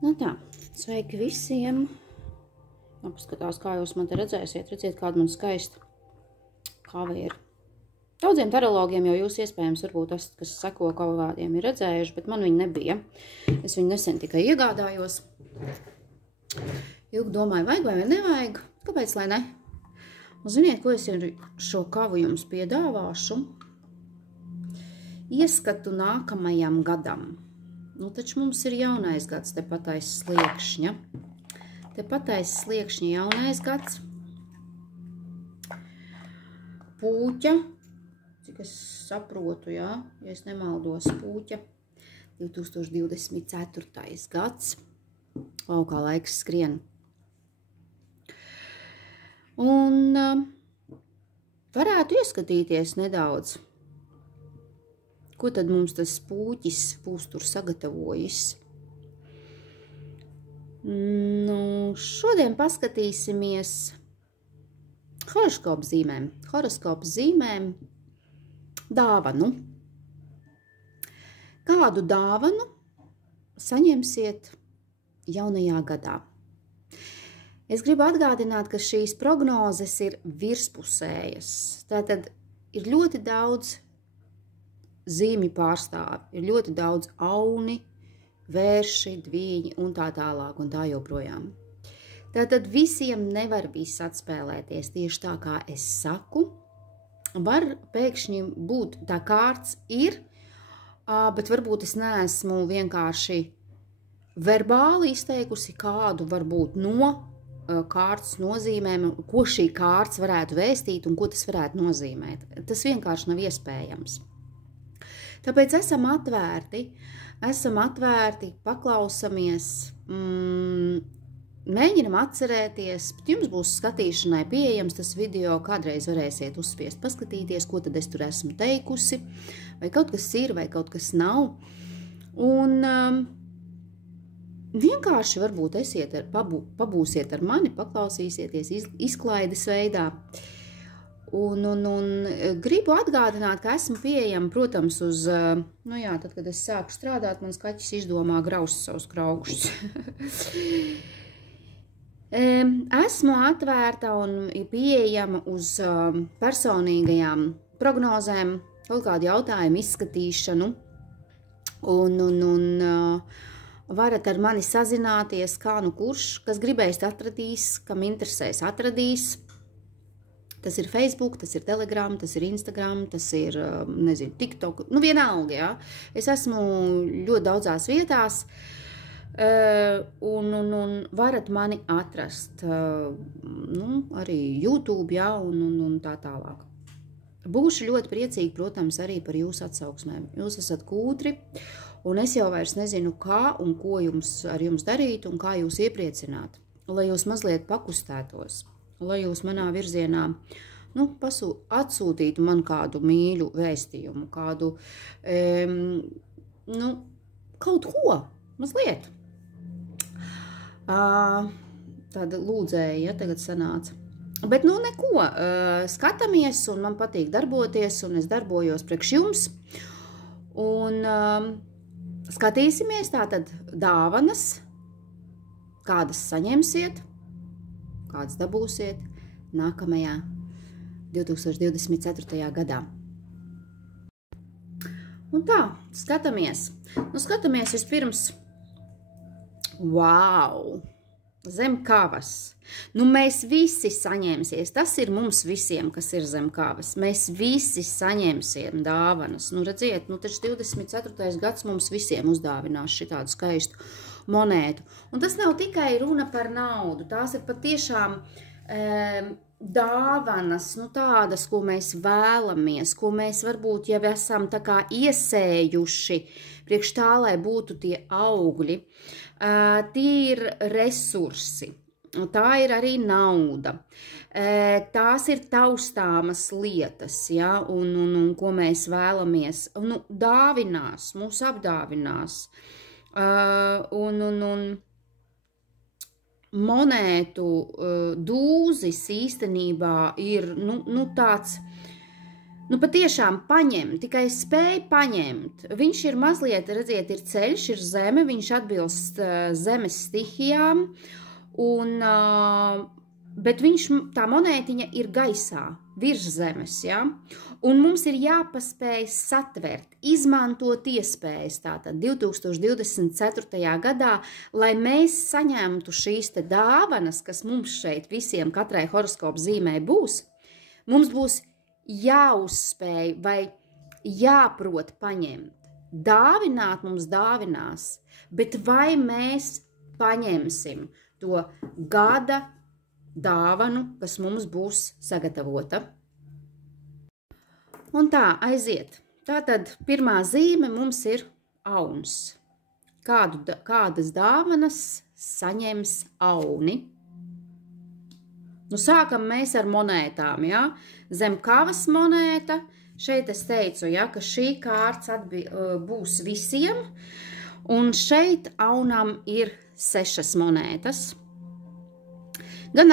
Nu tā, sveiki visiem. Paskatās, kā jūs man te redzēsiet. Redziet, kāda man skaista kava ir. Daudziem tarologiem jau jūs iespējams varbūt esat, kas seko kaut kādiem, ir redzējuši, bet man viņi nebija. Es viņu nesen tikai iegādājos. Ilgi domāju, vajag vai nevajag. Kāpēc, lai ne? Un ziniet, ko es šo kavu jums piedāvāšu? Ieskatu nākamajam gadam. Nu, taču mums ir jaunais gads tepat aiz sliekšņa. Tepat aiz sliekšņa jaunais gads. Pūķa, cik es saprotu, ja es nemaldos, pūķa 2024. gads. Vau, kā laiks skrien. Un varētu ieskatīties nedaudz, ko tad mums tas pūķis būs tur sagatavojis. Nu, šodien paskatīsimies horoskopu zīmēm. Horoskopu zīmēm dāvanu. Kādu dāvanu saņemsiet jaunajā gadā? Es gribu atgādināt, ka šīs prognozes ir virspusējas. Tātad ir ļoti daudz zīmju pārstāvi, ir ļoti daudz auni, vērši, dvīņi un tā tālāk un tā joprojām. Tātad visiem nevar viss atspēlēties tieši tā, kā es saku. Var pēkšņi būt tā kārts ir, bet varbūt es neesmu vienkārši verbāli izteikusi kādu varbūt no kārtas nozīmēm, ko šī kārts varētu vēstīt un ko tas varētu nozīmēt. Tas vienkārši nav iespējams. Tāpēc esam atvērti, paklausamies, mēģinam atcerēties, bet jums būs skatīšanai pieejams tas video, kādreiz varēsiet uzspiest paskatīties, ko tad es tur esmu teikusi, vai kaut kas ir, vai kaut kas nav. Un vienkārši varbūt pabūsiet ar mani, paklausīsieties izklaides veidā. Un gribu atgādināt, ka esmu pieejama, protams, uz, tad, kad es sāku strādāt, mans kaķis izdomā graust savus kraukšus. Esmu atvērta un pieejama uz personīgajām prognozēm, kaut kādu jautājumu izskatīšanu, un varat ar mani sazināties, kā nu kurš, kas gribēs atradīs, kam interesēs atradīs. Tas ir Facebook, tas ir Telegram, tas ir Instagram, tas ir, nezinu, TikTok, nu vienalga, ja. Es esmu ļoti daudzās vietās, un varat mani atrast, arī YouTube, ja, un tā tālāk. Būšu ļoti priecīgi, protams, arī par jūsu atsauksmēm. Jūs esat kūtri, un es jau vairs nezinu, kā un ko ar jums darīt, un kā jūs iepriecināt, lai jūs mazliet pakustētos. Lai jūs manā virzienā atsūtītu man kādu mīļu vēstījumu, kādu, kaut ko, mazliet. Tāda lūdzēja, ja tagad sanāca. Bet, neko, skatāmies, un man patīk darboties, un es darbojos priekš jums. Un skatīsimies tātad dāvanas, kādas saņemsiet, kāds dabūsiet nākamajā 2024. gadā. Un tā, skatāmies. Skatāmies vispirms. Wow! Zem kavas. Mēs visi saņemsies. Tas ir mums visiem, kas ir zem kavas. Mēs visi saņemsim dāvanas. Redziet, taču 24. gads mums visiem uzdāvinās šitādu skaistu monētu. Un tas nav tikai runa par naudu, tās ir patiešām dāvanas, tādas, ko mēs vēlamies, ko mēs varbūt jau esam tā kā iesējuši priekš tā, lai būtu tie augļi. Tie ir resursi, tā ir arī nauda, tās ir taustāmas lietas, ja, un ko mēs vēlamies, dāvinās, mūs apdāvinās. Monētu dūzis īstenībā ir tāds nu patiešām paņem, tikai spēj paņemt. Viņš ir mazliet, redziet, ir ceļš, ir zeme, viņš atbilst zemes stihijām, bet tā monētiņa ir gaisā, virs zemes, ja? Un mums ir jāpaspēj satvert, izmantot iespējas tātad 2024. gadā, lai mēs saņemtu šīs te dāvanas, kas mums šeit visiem katrai horoskopu zīmē būs, mums būs jāuzspēj vai jāprot paņemt. Dāvināt mums dāvinās, bet vai mēs paņemsim to gada dāvanu, kas mums būs sagatavota? Un tā, aiziet. Tātad pirmā zīme mums ir auns. Kādas dāvanas saņems auni? Nu, sākam mēs ar monētām, ja? Zem kavas monēta, šeit es teicu, ja, ka šī kārts būs visiem, un šeit aunam ir 6 monētas. Gan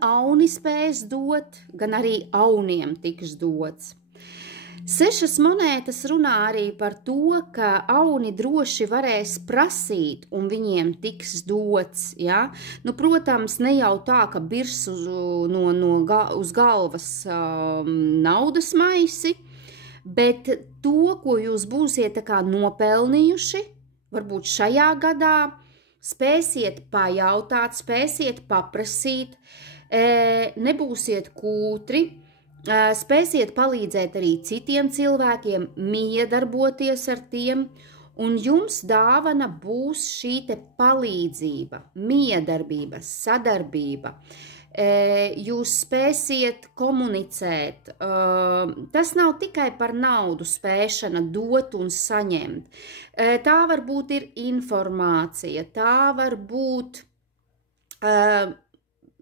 auni spēs dot, gan arī auniem tiks dots. 6 monētas runā arī par to, ka auni droši varēs prasīt un viņiem tiks dots. Ja? Nu, protams, ne jau tā, ka birs uz galvas naudas maisi, bet to, ko jūs būsiet tā kā nopelnījuši, varbūt šajā gadā, spēsiet pajautāt, spēsiet paprasīt, nebūsiet kūtri, spēsiet palīdzēt arī citiem cilvēkiem, miedarboties ar tiem, un jums dāvana būs šī te palīdzība, miedarbība, sadarbība. Jūs spēsiet komunicēt. Tas nav tikai par naudu spēšana dot un saņemt. Tā varbūt ir informācija, tā var būt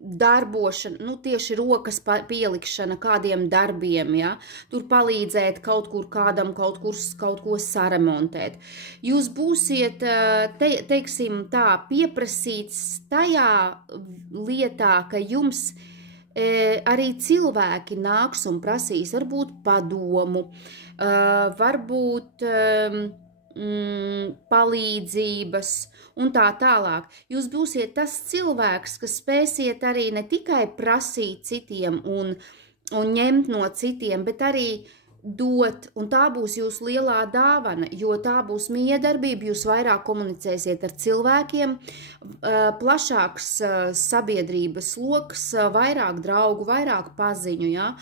darbošana, nu tieši rokas pielikšana kādiem darbiem, ja? Tur palīdzēt kaut kur kādam kaut ko saremontēt. Jūs būsiet, teiksim tā, pieprasīts tajā lietā, ka jums arī cilvēki nāks un prasīs varbūt padomu, varbūt palīdzības un tā tālāk. Jūs būsiet tas cilvēks, kas spēsiet arī ne tikai prasīt citiem un ņemt no citiem, bet arī dot, un tā būs jūsu lielā dāvana, jo tā būs miedarbība, jūs vairāk komunicēsiet ar cilvēkiem, plašāks sabiedrības loks, vairāk draugu, vairāk paziņu, ja?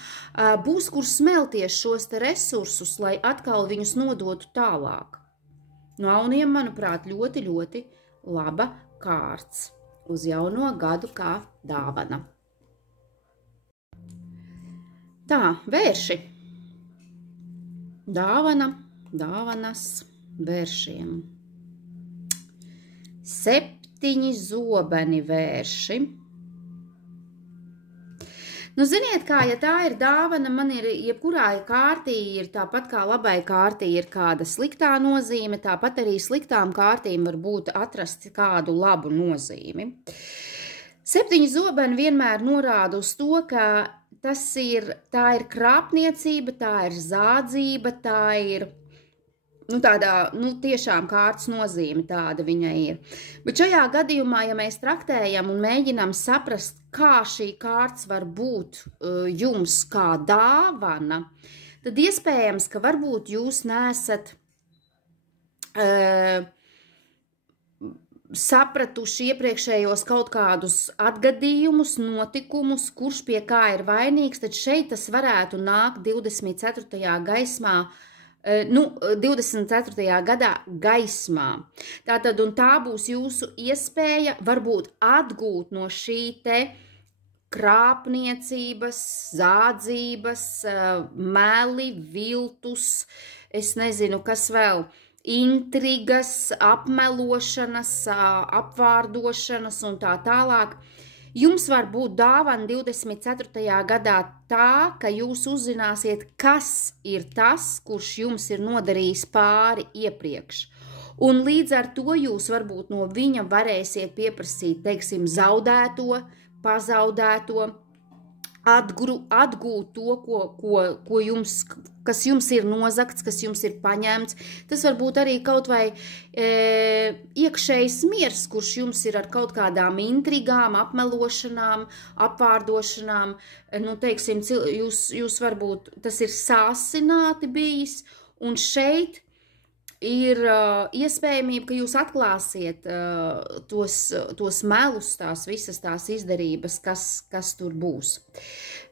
Būs, kur smelties šos te resursus, lai atkal viņus nodotu tālāk. No auniem, manuprāt, ļoti, ļoti laba kārts uz jauno gadu kā dāvana. Tā, vērši. Dāvanas vēršiem. 7 zobeni vērši. Nu, ziniet kā, ja tā ir dāvana, man ir jebkurā kārtī ir tāpat kā labai kārtī ir kāda sliktā nozīme, tāpat arī sliktām kārtīm var būt atrast kādu labu nozīmi. 7 zobeni vienmēr norāda uz to, ka tā ir krāpniecība, tā ir zādzība, tā ir tādā, tiešām kārtas nozīme tāda viņai ir. Bet šajā gadījumā, ja mēs traktējam un mēģinām saprast, kā šī kārtas var būt jums kā dāvana, tad iespējams, ka varbūt jūs nesat sapratuši iepriekšējos kaut kādus atgadījumus, notikumus, kurš pie kā ir vainīgs, tad šeit tas varētu nākt 24. gaismā, 24. gadā gaismā. Tātad, un tā būs jūsu iespēja varbūt atgūt no šī te krāpniecības, zādzības, meli, viltus, es nezinu, kas vēl, intrigas, apmelošanas, apvārdošanas un tā tālāk. Jums var būt dāvana 24. gadā tā, ka jūs uzzināsiet, kas ir tas, kurš jums ir nodarījis pāri iepriekš. Un līdz ar to jūs varbūt no viņa varēsiet pieprasīt, teiksim, zaudēto, pazaudēto, atgūt to, ko jums, kas jums ir nozagts, kas jums ir paņemts. Tas var būt arī kaut vai iekšējs miers, kurš jums ir ar kaut kādām intrigām, apmelošanām, apvārdošanām. Nu, teiksim, jūs varbūt tas ir sāsināti bijis, un šeit ir iespējamība, ka jūs atklāsiet tos melus, visas tās izdarības, kas tur būs.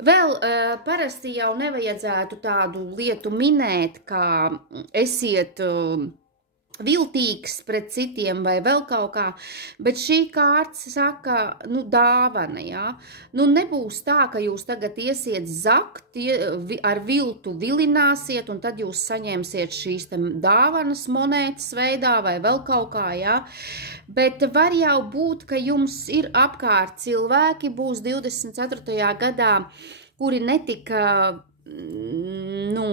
Vēl parasti jau nevajadzētu tādu lietu minēt, kā esiet viltīgs pret citiem vai vēl kaut kā, bet šī kārta saka, nu, dāvana, jā. Nu, nebūs tā, ka jūs tagad iesiet zakt, ar viltu vilināsiet, un tad jūs saņemsiet šīs dāvanas monētas veidā vai vēl kaut kā, jā. Bet var jau būt, ka jums ir apkārt cilvēki, būs 24. gadā, kuri netika, nu,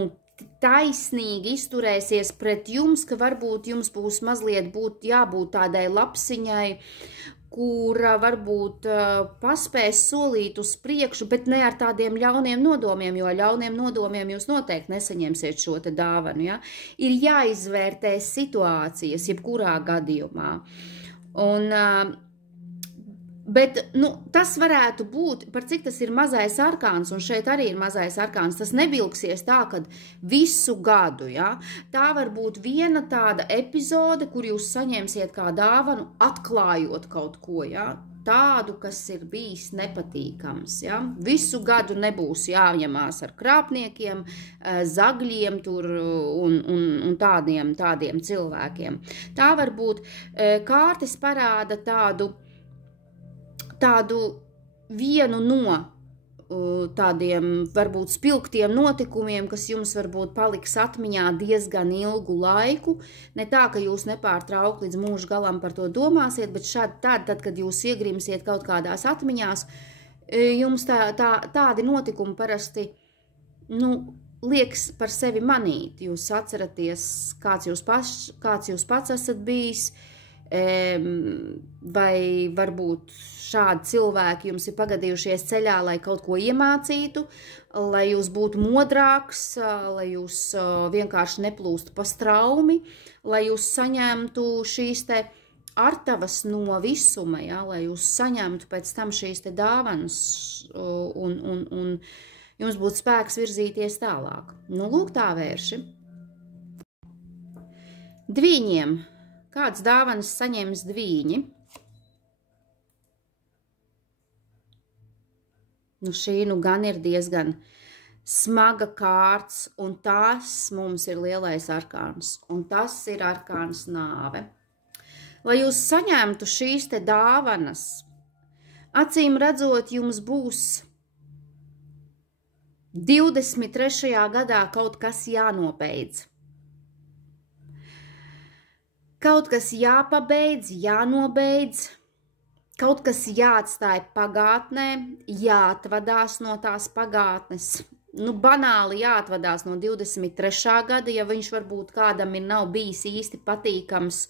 taisnīgi izturēsies pret jums, ka varbūt jums būs mazliet jābūt tādai lapsiņai, kura varbūt paspēs solīt uz priekšu, bet ne ar tādiem ļauniem nodomiem, jo ļauniem nodomiem jūs noteikti nesaņemsiet šo te dāvanu, ja? Ir jāizvērtē situācijas, jebkurā gadījumā. Bet, nu, tas varētu būt, par cik tas ir mazais arkāns, un šeit arī ir mazais arkāns, tas nevilksies tā, kad visu gadu, ja? Tā var būt viena tāda epizode, kur jūs saņemsiet kā dāvanu, atklājot kaut ko, ja? Tādu, kas ir bijis nepatīkams, ja? Visu gadu nebūs jāņemās ar krāpniekiem, zagļiem tur un tādiem cilvēkiem. Tā var būt, kārtis parāda tādu vienu no tādiem varbūt spilgtiem notikumiem, kas jums varbūt paliks atmiņā diezgan ilgu laiku. Ne tā, ka jūs nepārtraukti līdz mūža galam par to domāsiet, bet tad, kad jūs iegrimsiet kaut kādās atmiņās, jums tādi notikumi parasti, nu, liekas par sevi manīt. Jūs atceraties, kāds jūs pats esat bijis, vai varbūt šādi cilvēki jums ir pagadījušies ceļā, lai kaut ko iemācītu, lai jūs būtu modrāks, lai jūs vienkārši neplūstu pa straumi, lai jūs saņemtu šīs te artavas no visuma, ja? Lai jūs saņemtu pēc tam šīs te dāvanas un jums būtu spēks virzīties tālāk. Nu, lūk tā vērši. Dvīņiem. Kāds dāvanas saņems dvīņi? Nu, šī nu gan ir diezgan smaga kārts, un tas mums ir lielais arkāns, un tas ir arkāns nāve. Lai jūs saņemtu šīs te dāvanas, acīm redzot, jums būs 23. gadā kaut kas jānobeidz. Kaut kas jāpabeidz, jānobeidz, kaut kas jāatstāj pagātnē, jāatvadās no tās pagātnes. Nu, banāli jāatvadās no 23. gada, ja viņš varbūt kādam nav bijis īsti patīkams.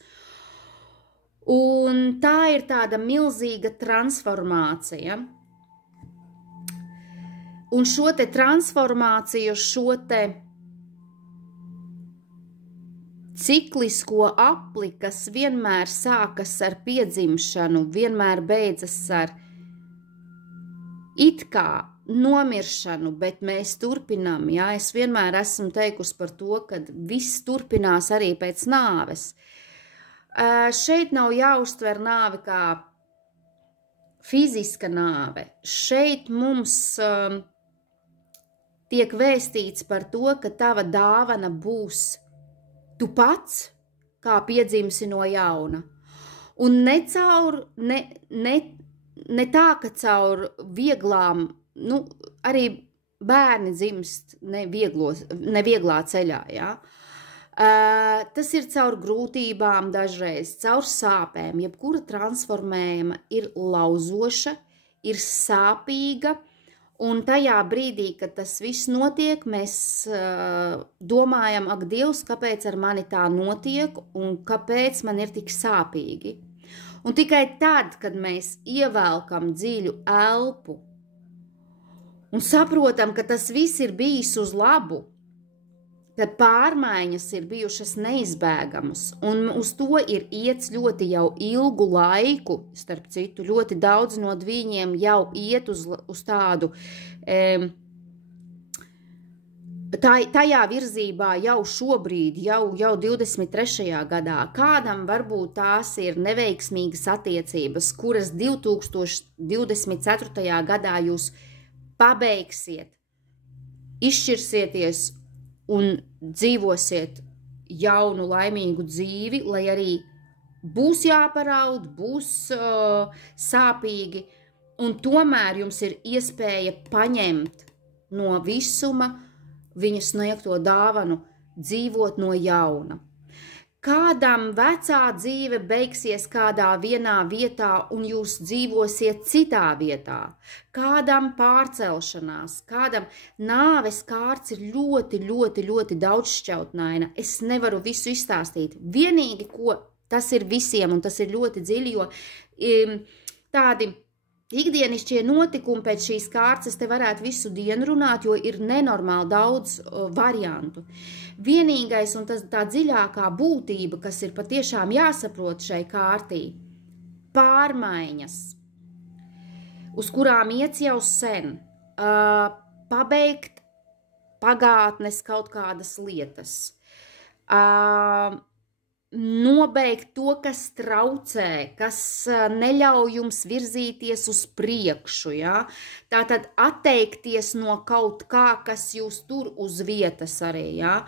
Un tā ir tāda milzīga transformācija. Un šo te transformāciju, šo te ciklisko apli, kas vienmēr sākas ar piedzimšanu, vienmēr beidzas ar it kā nomiršanu, bet mēs turpinām, jā, es vienmēr esmu teikusi par to, ka viss turpinās arī pēc nāves. Šeit nav jāuztver nāve kā fiziska nāve. Šeit mums tiek vēstīts par to, ka tava dāvana būs tu pats, kā piedzimsi no jauna. Un ne tā, ka caur vieglām, nu, arī bērni dzimst nevieglā ceļā, jā. Tas ir caur grūtībām dažreiz, caur sāpēm. Jebkura transformējuma ir lauzoša, ir sāpīga, un tajā brīdī, kad tas viss notiek, mēs domājam, ak, Dievs, kāpēc ar mani tā notiek un kāpēc man ir tik sāpīgi. Un tikai tad, kad mēs ievelkam dziļu elpu un saprotam, ka tas viss ir bijis uz labu, ka pārmaiņas ir bijušas neizbēgamas, un uz to ir iets ļoti jau ilgu laiku, starp citu, ļoti daudz no viņiem jau iet uz tādu, tajā virzībā jau šobrīd, jau 23. gadā. Kādam varbūt tās ir neveiksmīgas attiecības, kuras 2024. gadā jūs pabeigsiet, izšķirsieties un dzīvosiet jaunu, laimīgu dzīvi, lai arī būs jāparaud, būs sāpīgi, un tomēr jums ir iespēja paņemt no visuma viņa sniegto dāvanu, dzīvot no jauna. Kādam vecā dzīve beigsies kādā vienā vietā un jūs dzīvosiet citā vietā. Kādam pārcelšanās, kādam nāves kārts ir ļoti daudzšķautnaina. Es nevaru visu izstāstīt. Vienīgi, ko tas ir visiem, un tas ir ļoti dziļi, jo tādi ikdienišķie notikumi pēc šīs kārtas, es te varētu visu dienu runāt, jo ir nenormāli daudz variantu. Vienīgais un tā dziļākā būtība, kas ir patiešām jāsaprot šai kārtī, pārmaiņas, uz kurām iet jau sen, pabeigt pagātnes kaut kādas lietas, nobeigt to, kas traucē, kas neļauj jums virzīties uz priekšu, ja? Tātad atteikties no kaut kā, kas jūs tur uz vietas arī, ja?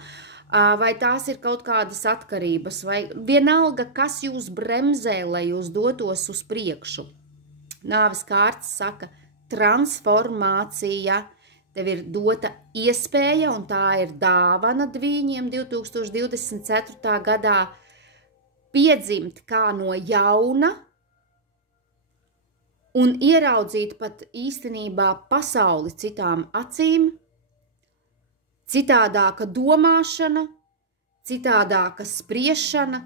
Vai tās ir kaut kādas atkarības, vai vienalga, kas jūs bremzē, lai jūs dotos uz priekšu. Nāves kārtas saka, transformācija, tev ir dota iespēja, un tā ir dāvana dvīņiem 2024. gadā, piedzimt kā no jauna un ieraudzīt pat īstenībā pasauli citām acīm, citādāka domāšana, citādāka spriešana,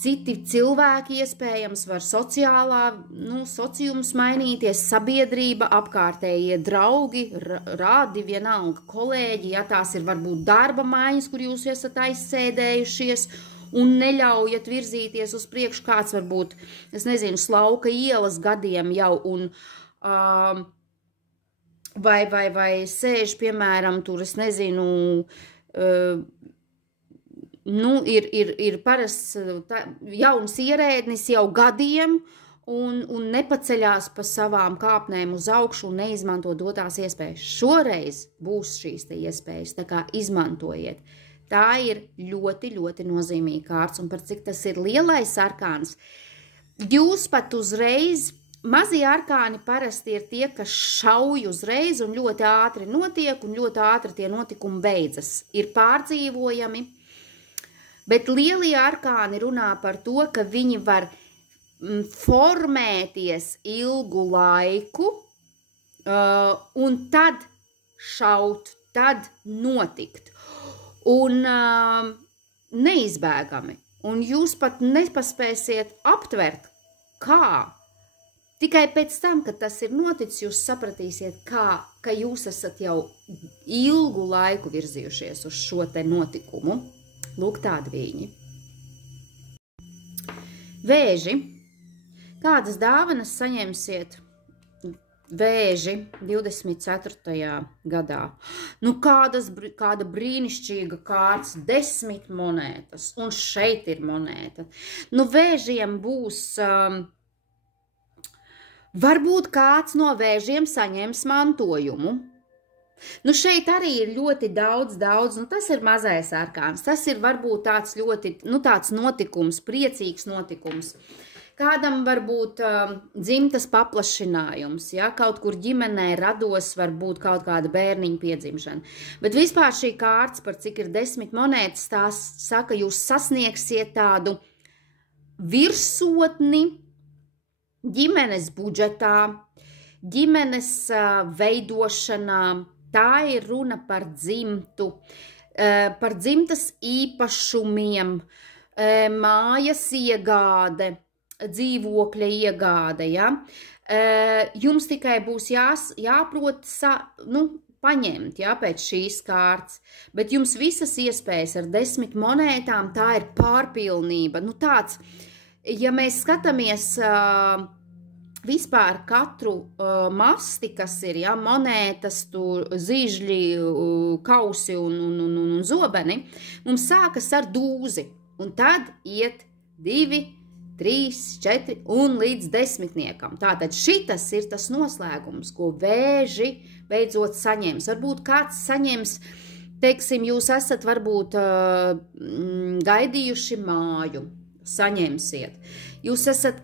citi cilvēki iespējams var sociums mainīties, sabiedrība, apkārtējie draugi, rādi, vienalga kolēģi, ja tās ir varbūt darba maiņas, kur jūs esat aizsēdējušies, un neļaujat virzīties uz priekšu, kāds varbūt, es nezinu, slauka ielas gadiem jau, un vai sēž, piemēram, tur, es nezinu, ir parasts jauns ierēdnis jau gadiem, un nepaceļās pa savām kāpnēm uz augšu un neizmanto dotās iespējas. Šoreiz būs šīs te iespējas, tā kā izmantojiet. Tā ir ļoti nozīmīga kārts, un par cik tas ir lielais arkāns. Jūs pat uzreiz, mazie arkāni parasti ir tie, kas šauj uzreiz un ļoti ātri notiek, un ļoti ātri tie notikumi beidzas. Ir pārdzīvojami, bet lielie arkāni runā par to, ka viņi var formēties ilgu laiku, un tad šaut, tad notikt. Un neizbēgami. Un jūs pat nepaspēsiet aptvert, kā. Tikai pēc tam, kad tas ir noticis, jūs sapratīsiet, ka jūs esat jau ilgu laiku virzījušies uz šo te notikumu. Lūk, tādi viņi. Vēži. Kādas dāvanas saņemsiet Vēži 24. gadā? Nu, kāda brīnišķīga kārts, 10 monētas, un šeit ir monēta. Nu, Vēžiem būs, varbūt kāds no Vēžiem saņems mantojumu. Nu, šeit arī ir ļoti daudz, nu, tas ir mazais arkāns, tas ir varbūt tāds ļoti, nu, tāds notikums, priecīgs notikums. Kādam var būt dzimtas paplašinājums, ja? Kaut kur ģimenē rados var būt kaut kāda bērniņa piedzimšana. Bet vispār šī kārts, par cik ir 10 monētas, tās saka, jūs sasniegsiet tādu virsotni ģimenes budžetā, ģimenes veidošanā. Tā ir runa par dzimtu, par dzimtas īpašumiem, mājas iegāde, dzīvokļa iegāde, ja? Jums tikai būs jāprot paņemt, pēc šīs kārtas, bet jums visas iespējas ar 10 monētām, tā ir pārpilnība. Tāds, ja mēs skatāmies vispār katru masti, kas ir, monētas, zīžļi, kausi un zobeni, mums sākas ar dūzi, un tad iet 2, 3, 4 un līdz 10. Tātad šitas ir tas noslēgums, ko vēži beidzot saņems. Varbūt kāds saņems, teiksim, jūs esat varbūt gaidījuši māju, saņemsiet. Jūs esat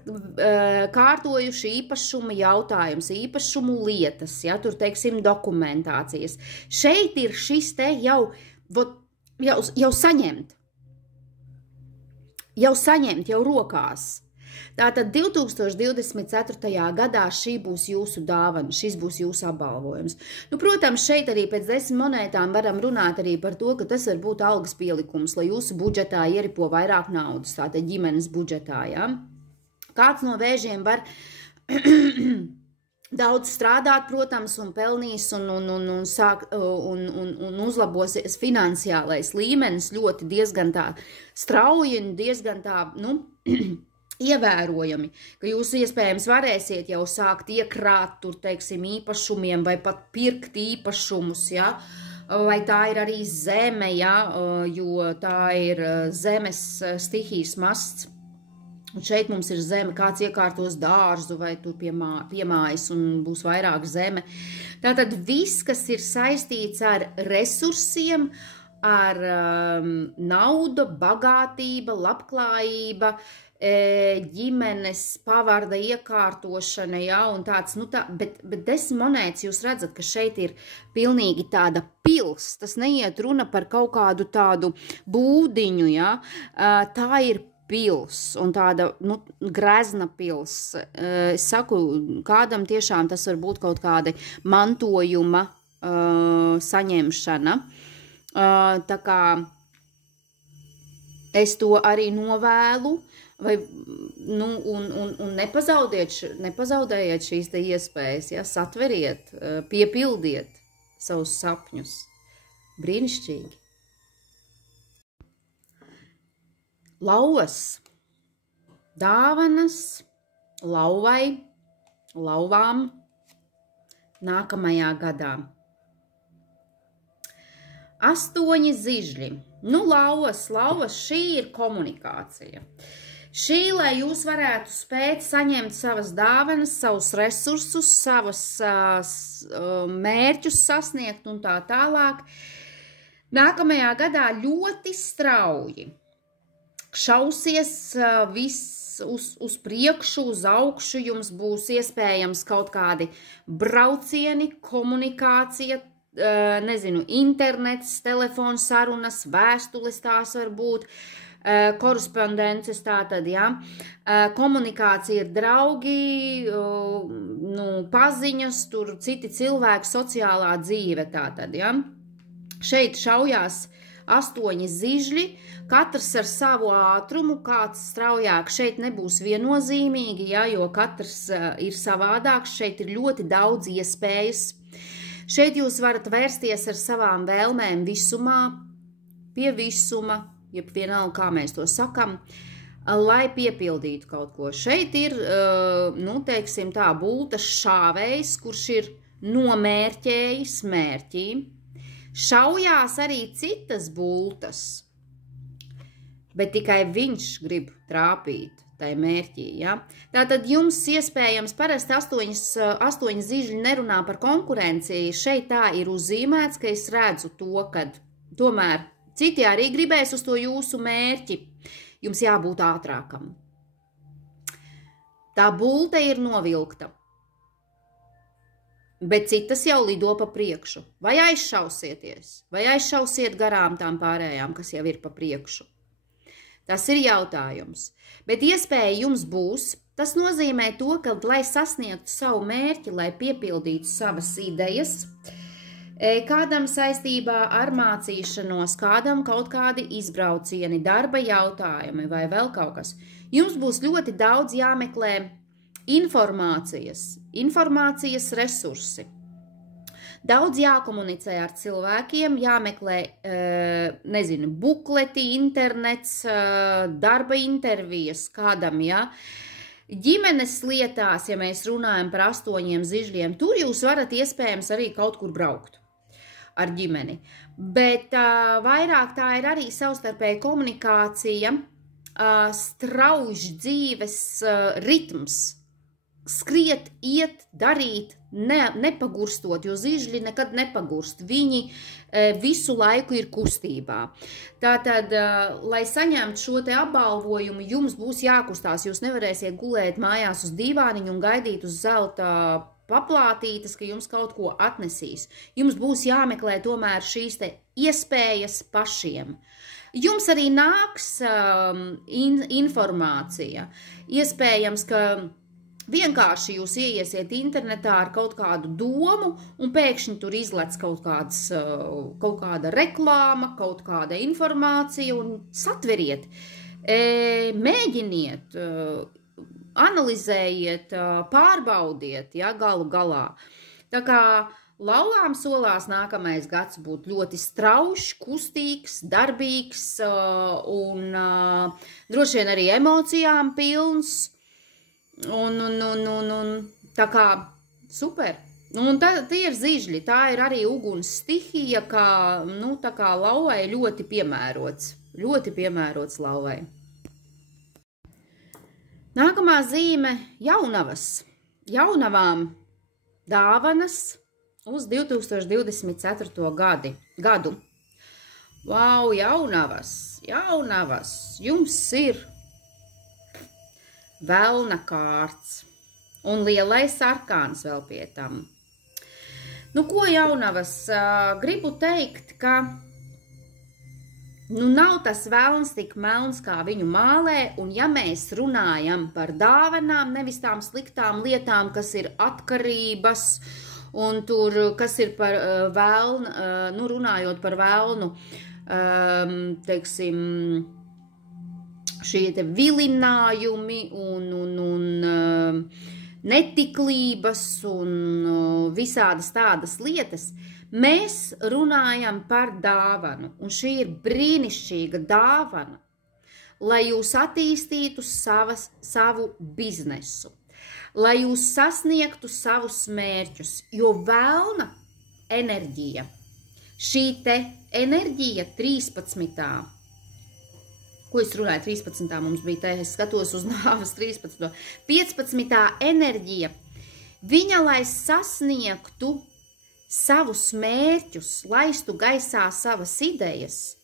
kārtojuši īpašuma jautājums, īpašumu lietas, tur, teiksim, dokumentācijas. Šeit ir šis te jau saņemt. Jau rokās. Tātad 2024. gadā šī būs jūsu dāvana, šis būs jūsu apbalvojums. Protams, šeit arī pēc 10 monētām varam runāt arī par to, ka tas var būt algas pielikums, lai jūsu budžetā ieripo vairāk naudas, tātad ģimenes budžetā, Kāds no vēžiem var daudz strādāt, protams, un pelnīs un uzlabosies finansiālais līmenis ļoti diezgan tā strauji un diezgan tā, ievērojami, ka jūs iespējams varēsiet jau sākt iekrāt tur, teiksim, īpašumiem vai pat pirkt īpašumus, vai tā ir arī zeme, jo tā ir zemes stihijas masts. Un šeit mums ir zeme, kāds iekārtos dārzu vai tur pie mājas un būs vairāk zeme. Tātad viss, kas ir saistīts ar resursiem, ar naudu, bagātība, labklājība, ģimenes pavarda iekārtošana, un tāds, bet 10 monētas jūs redzat, ka šeit ir pilnīgi tāda pils, tas neiet runa par kaut kādu tādu būdiņu, tā ir pils un tāda, grezna pils. Es saku, kādam tiešām tas var būt kaut kāda mantojuma saņemšana. Tā kā es to arī novēlu, un nepazaudējiet šīs te iespējas, satveriet, piepildiet savus sapņus. Brīnišķīgi. Lauvas, dāvanas, lauvai, lauvām nākamajā gadā. 8 zižļi. Lauvas, šī ir komunikācija. Šī, lai jūs varētu spēt saņemt savas dāvanas, savus resursus, savus mērķus sasniegt un tā tālāk. Nākamajā gadā ļoti strauji šausies viss uz priekšu, uz augšu, jums būs iespējams kaut kādi braucieni, komunikācija, internets, telefons sarunas, vēstules tās var būt, korespondences tātad, komunikācija ir draugi, paziņas, tur citi cilvēki, sociālā dzīve tātad, Šeit šaujās 8 zižļi, katrs ar savu ātrumu, kāds straujāk, šeit nebūs viennozīmīgi, jo katrs ir savādāks, šeit ir ļoti daudz iespējas. Šeit jūs varat vērsties ar savām vēlmēm visumā, pie visuma, jeb vienalga, kā mēs to sakam, lai piepildītu kaut ko. Šeit ir, teiksim tā, bultas šāvējs, kurš ir nomērķējis mērķī. Šaujās arī citas bultas, bet tikai viņš grib trāpīt tai mērķī, Tātad jums iespējams parasti 8 zižļi nerunā par konkurenci, šeit tā ir uzzīmēts, ka es redzu to, ka tomēr citi arī gribēs uz to jūsu mērķi, jums jābūt ātrākam. Tā bulte ir novilkta. Bet citas jau lido pa priekšu. Vai aizšausieties? Vai aizšausiet garām tām pārējām, kas jau ir pa priekšu? Tas ir jautājums. Bet iespēja jums būs. Tas nozīmē to, ka, lai sasniegtu savu mērķi, lai piepildītu savas idejas, kādam saistībā ar mācīšanos, kādam kaut kādi izbraucieni, darba jautājumi vai vēl kaut kas, jums būs ļoti daudz jāmeklē informācijas resursi. Daudz jākomunicē ar cilvēkiem, jāmeklē, nezinu, bukleti, internets, darba intervijas kādam, ja. Ģimenes lietās, ja mēs runājam par 8 zižļiem, tur jūs varat iespējams arī kaut kur braukt ar ģimeni. Bet vairāk tā ir arī savstarpēja komunikācija, strauji dzīves ritms. Skriet, iet, darīt, nepagurstot, jo zižļi nekad nepagurst. Viņi visu laiku ir kustībā. Tātad, lai saņemtu šo te apbalvojumu, jums būs jākustās. Jūs nevarēsiet gulēt mājās uz dīvāniņu un gaidīt uz zelta paplātītes, ka jums kaut ko atnesīs. Jums būs jāmeklē tomēr šīs te iespējas pašiem. Jums arī nāks informācija. Iespējams, ka vienkārši jūs ieiesiet internetā ar kaut kādu domu un pēkšņi tur izlec kaut kāda reklāma, kaut kāda informācija un satveriet. Mēģiniet, analizējiet, pārbaudiet, ja, galu galā. Tā kā lauvām solās nākamais gads būt ļoti straušs, kustīgs, darbīgs un droši vien arī emocijām pilns. Un tā kā super. Un tie ir zižļi, tā ir arī uguns stihija, tā kā lauvai ļoti piemērots lauvai. Nākamā zīme jaunavas. Jaunavām dāvanas uz 2024. gadu. Vau, jaunavas, jums ir velna kārts un lielais arkāns vēl pie tam. Nu, ko jaunavas? Gribu teikt, ka nav tas velns tik melns, kā viņu mālē, un ja mēs runājam par dāvanām, nevis tām sliktām lietām, kas ir atkarības, un tur, kas ir par velnu, runājot par velnu, teiksim, šie te vilinājumi un netiklības un visādas tādas lietas, mēs runājam par dāvanu. Un šī ir brīnišķīga dāvana, lai jūs attīstītu savu biznesu, lai jūs sasniegtu savus mērķus, jo velna enerģija, šī te enerģija 13. Ko es runāju? 13. mums bija te, es skatos uz nāves 13. 15. enerģija. Viņa, lai sasniegtu savus mērķus, laistu gaisā savas idejas,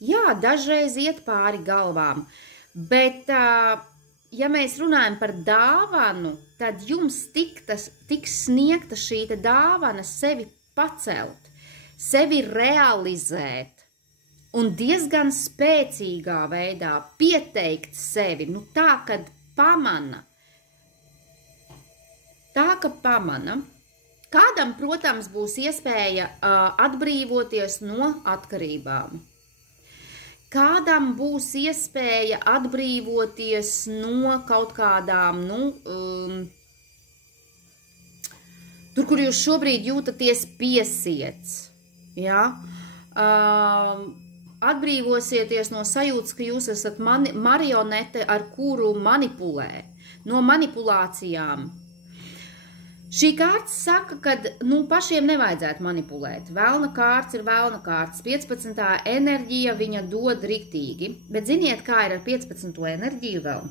jā, dažreiz iet pāri galvām, bet, ja mēs runājam par dāvanu, tad jums tiks sniegta šī dāvana sevi pacelt, sevi realizēt. Un diezgan spēcīgā veidā pieteikt sevi, tā, kad pamana. Kādam, protams, būs iespēja atbrīvoties no atkarībām. Kādam būs iespēja atbrīvoties no kaut kādām, tur, kur jūs šobrīd jūtaties piesiets, ja? Atbrīvosieties no sajūtas, ka jūs esat marionete, ar kuru manipulē, no manipulācijām. Šī kārts saka, ka pašiem nevajadzētu manipulēt. Velna kārts ir velna kārts. 15. enerģija viņa dod riktīgi, bet ziniet, kā ir ar 15. enerģiju vēl?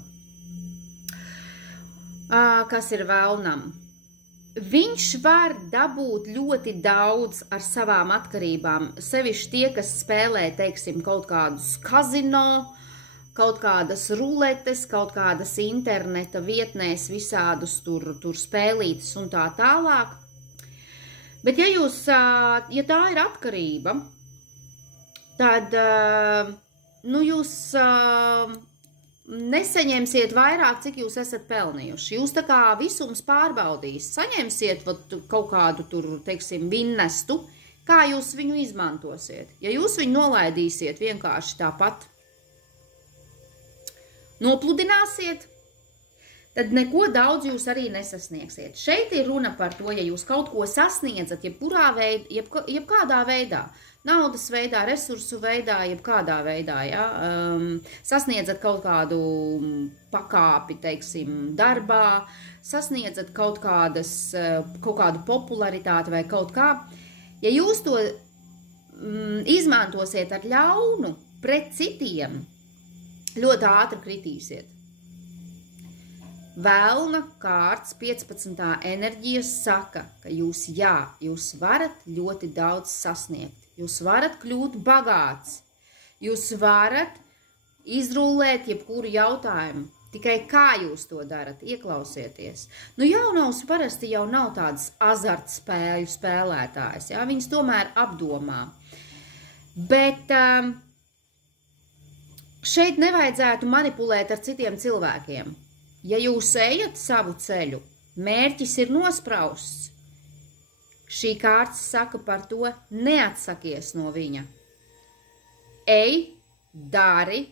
Kas ir velnam? Viņš var dabūt ļoti daudz ar savām atkarībām, sevišķi tie, kas spēlē, teiksim, kaut kādus kazino, kaut kādas ruletes, kaut kādas interneta vietnēs, visādus tur spēlītas un tā tālāk. Bet ja tā ir atkarība, tad, jūs nesaņemsiet vairāk, cik jūs esat pelnījuši. Jūs tā kā visums pārbaudīs, saņemsiet kaut kādu tur, teiksim, vinnestu, kā jūs viņu izmantosiet. Ja jūs viņu nolaidīsiet vienkārši tāpat, nopludināsiet, tad neko daudz jūs arī nesasniegsiet. Šeit ir runa par to, ja jūs kaut ko sasniedzat, jebkādā veidā, naudas veidā, resursu veidā, jebkādā veidā, ja? Sasniedzat kaut kādu pakāpi, teiksim, darbā, sasniedzat kaut kādu popularitāti vai kaut kā. Ja jūs to izmantosiet ar ļaunu pret citiem, ļoti ātri kritīsiet. Velna kārts 15. enerģijas saka, ka jūs varat ļoti daudz sasniegt, jūs varat kļūt bagāts, jūs varat izrullēt jebkuru jautājumu, tikai kā jūs to darat, ieklausieties. Nu, jaunavs parasti jau nav tādas azartspēļu spēlētājs, jā, viņas tomēr apdomā. Bet šeit nevajadzētu manipulēt ar citiem cilvēkiem. Ja jūs ejat savu ceļu, mērķis ir nosprausts. Šī kārta saka par to, neatsakies no viņa. Ej, dari,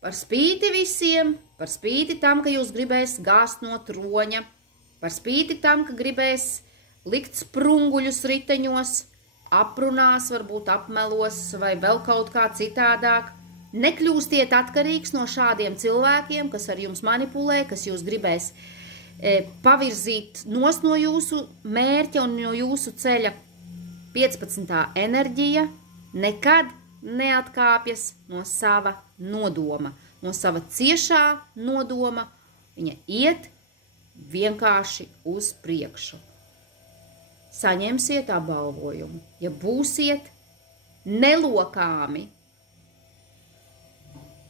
par spīti visiem, par spīti tam, ka jūs gribēs gāzt no troņa, par spīti tam, ka gribēs likt sprunguļus riteņos, aprunās, varbūt apmelos vai vēl kaut kā citādāk. Nekļūstiet atkarīgs no šādiem cilvēkiem, kas ar jums manipulē, kas jūs gribēs pavirzīt nost no jūsu mērķa un no jūsu ceļa. 15. enerģija nekad neatkāpjas no sava nodoma, no sava ciešā nodoma. Viņa iet vienkārši uz priekšu. Saņemsiet apbalvojumu, ja būsiet nelokāmi,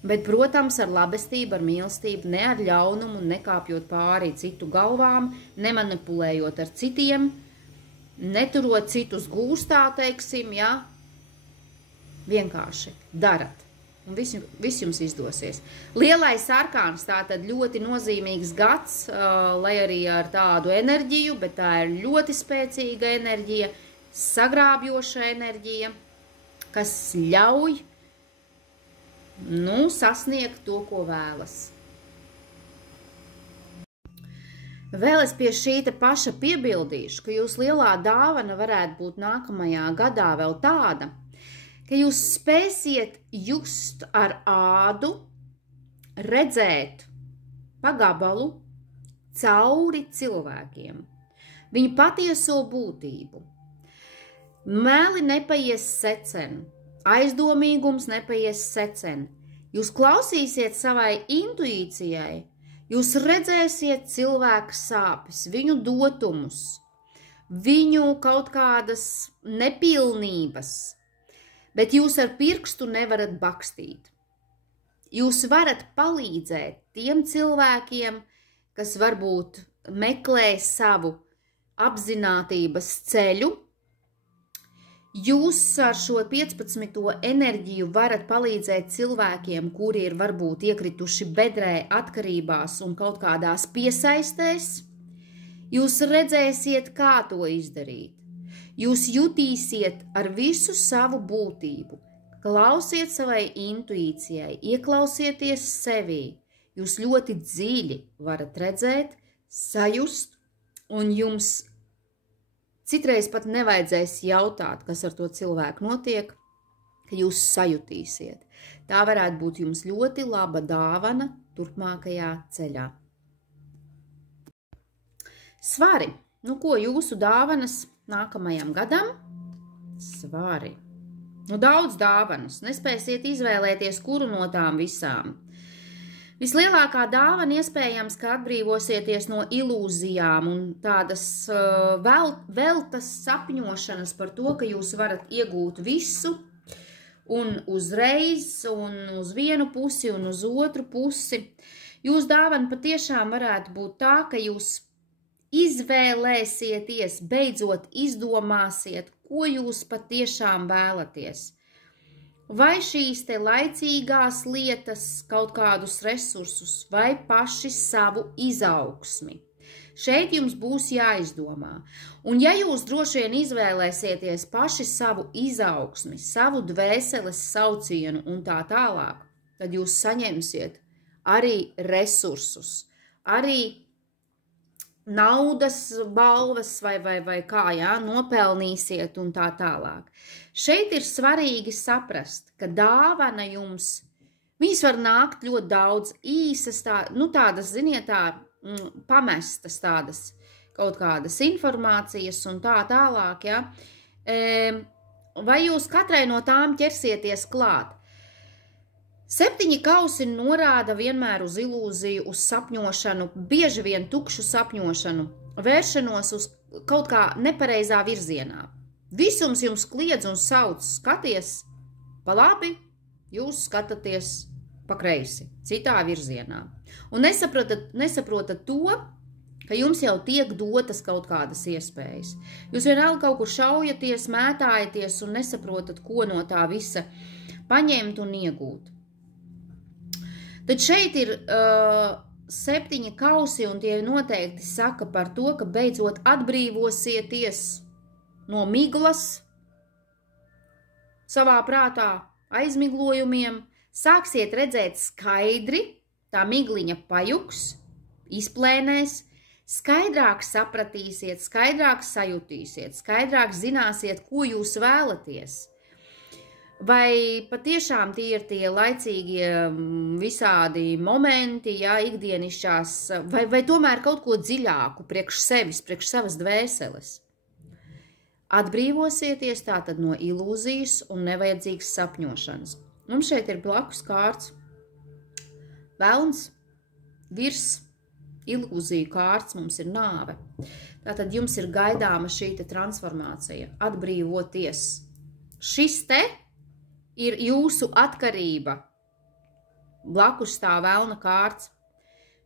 bet, protams, ar labestību, ar mīlestību, ne ar ļaunumu, nekāpjot pāri citu galvām, nemanipulējot ar citiem, neturot citus gūstā, teiksim, ja? Vienkārši darat. Un viss jums izdosies. Lielais arkāns tātad ļoti nozīmīgs gads, lai arī ar tādu enerģiju, bet tā ir ļoti spēcīga enerģija, sagrābjoša enerģija, kas ļauj sasniegt to, ko vēlas. Vēl es pie šī te paša piebildīšu, ka jūs lielā dāvana varētu būt nākamajā gadā vēl tāda, ka jūs spēsiet just ar ādu, redzēt pa gabalu cauri cilvēkiem, viņu patieso būtību. Meli nepaies secen, aizdomīgums nepaies secen. Jūs klausīsiet savai intuīcijai, jūs redzēsiet cilvēka sāpes, viņu dotumus, viņu kaut kādas nepilnības, bet jūs ar pirkstu nevarat bakstīt. Jūs varat palīdzēt tiem cilvēkiem, kas varbūt meklē savu apzinātības ceļu. Jūs ar šo 15. enerģiju varat palīdzēt cilvēkiem, kuri ir varbūt iekrituši bedrē, atkarībās un kaut kādās piesaistēs. Jūs redzēsiet, kā to izdarīt. Jūs jutīsiet ar visu savu būtību, klausiet savai intuīcijai, ieklausieties sevī. Jūs ļoti dziļi varat redzēt, sajust, un jums citreiz pat nevajadzēs jautāt, kas ar to cilvēku notiek, ka jūs sajutīsiet. Tā varētu būt jums ļoti laba dāvana turpmākajā ceļā. Svari. Nu, ko jūsu dāvanas nākamajam gadam? Svari. Nu, daudz dāvanas. Nespēsiet izvēlēties, kuru no tām visām. Vislielākā dāvana iespējams, ka atbrīvosieties no ilūzijām un tādas veltas sapņošanas par to, ka jūs varat iegūt visu un uzreiz, un uz vienu pusi un uz otru pusi. Jūs dāvana patiešām varētu būt tā, ka jūs izvēlēsieties, beidzot izdomāsiet, ko jūs patiešām vēlaties. Vai šīs te laicīgās lietas, kaut kādus resursus, vai paši savu izaugsmi. Šeit jums būs jāizdomā. Un ja jūs droši vien izvēlēsieties paši savu izaugsmi, savu dvēseles saucienu un tā tālāk, tad jūs saņemsiet arī resursus, arī naudas balvas vai kā, jā, nopelnīsiet un tā tālāk. Šeit ir svarīgi saprast, ka dāvana jums, viņas var nākt ļoti daudz īsas, tādas, ziniet, pamestas tādas kaut kādas informācijas un tā tālāk, jā. Vai jūs katrai no tām ķersieties klāt? 7 kausi norāda vienmēr uz ilūziju, uz sapņošanu, bieži vien tukšu sapņošanu, vēršanos uz kaut kā nepareizā virzienā. Visums jums kliedz un sauc, skaties pa labi, jūs skatāties pa kreisi, citā virzienā. Un nesaprotat to, ka jums jau tiek dotas kaut kādas iespējas. Jūs vienalga kaut kur šaujaties, mētājaties un nesaprotat, ko no tā visa paņemt un iegūt. Tad šeit ir 7 kausi, un tie noteikti saka par to, ka beidzot atbrīvosieties no miglas savā prātā, aizmiglojumiem, sāksiet redzēt skaidri, tā migliņa pajuks, izplēnēs, skaidrāk sapratīsiet, skaidrāk sajutīsiet, skaidrāk zināsiet, ko jūs vēlaties. Vai patiešām tie ir tie laicīgie visādi momenti, jā, ikdienišķās, vai tomēr kaut ko dziļāku priekš sevis, priekš savas dvēseles. Atbrīvosieties tātad no ilūzijas un nevajadzīgas sapņošanas. Mums šeit ir blakus kārts velns, virs ilūziju kārts mums ir nāve. Tātad jums ir gaidāma šī transformācija, atbrīvoties. Šis te ir jūsu atkarība. Blakus stāv velna kārts.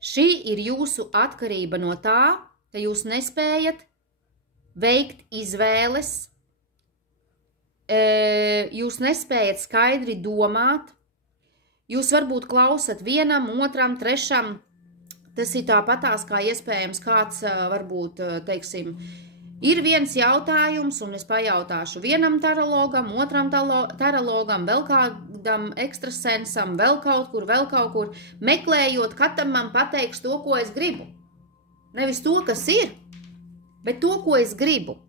Šī ir jūsu atkarība no tā, ka jūs nespējat veikt izvēles, jūs nespējat skaidri domāt, jūs varbūt klausat vienam, otram, trešam. Tas ir tāpatās, kā iespējams kāds varbūt, teiksim, ir viens jautājums, un es pajautāšu vienam tarologam, otram tarologam, vēl kādam ekstrasensam, vēl kaut kur, meklējot, katram man pateiks to, ko es gribu. Nevis to, kas ir, bet to, ko es gribu.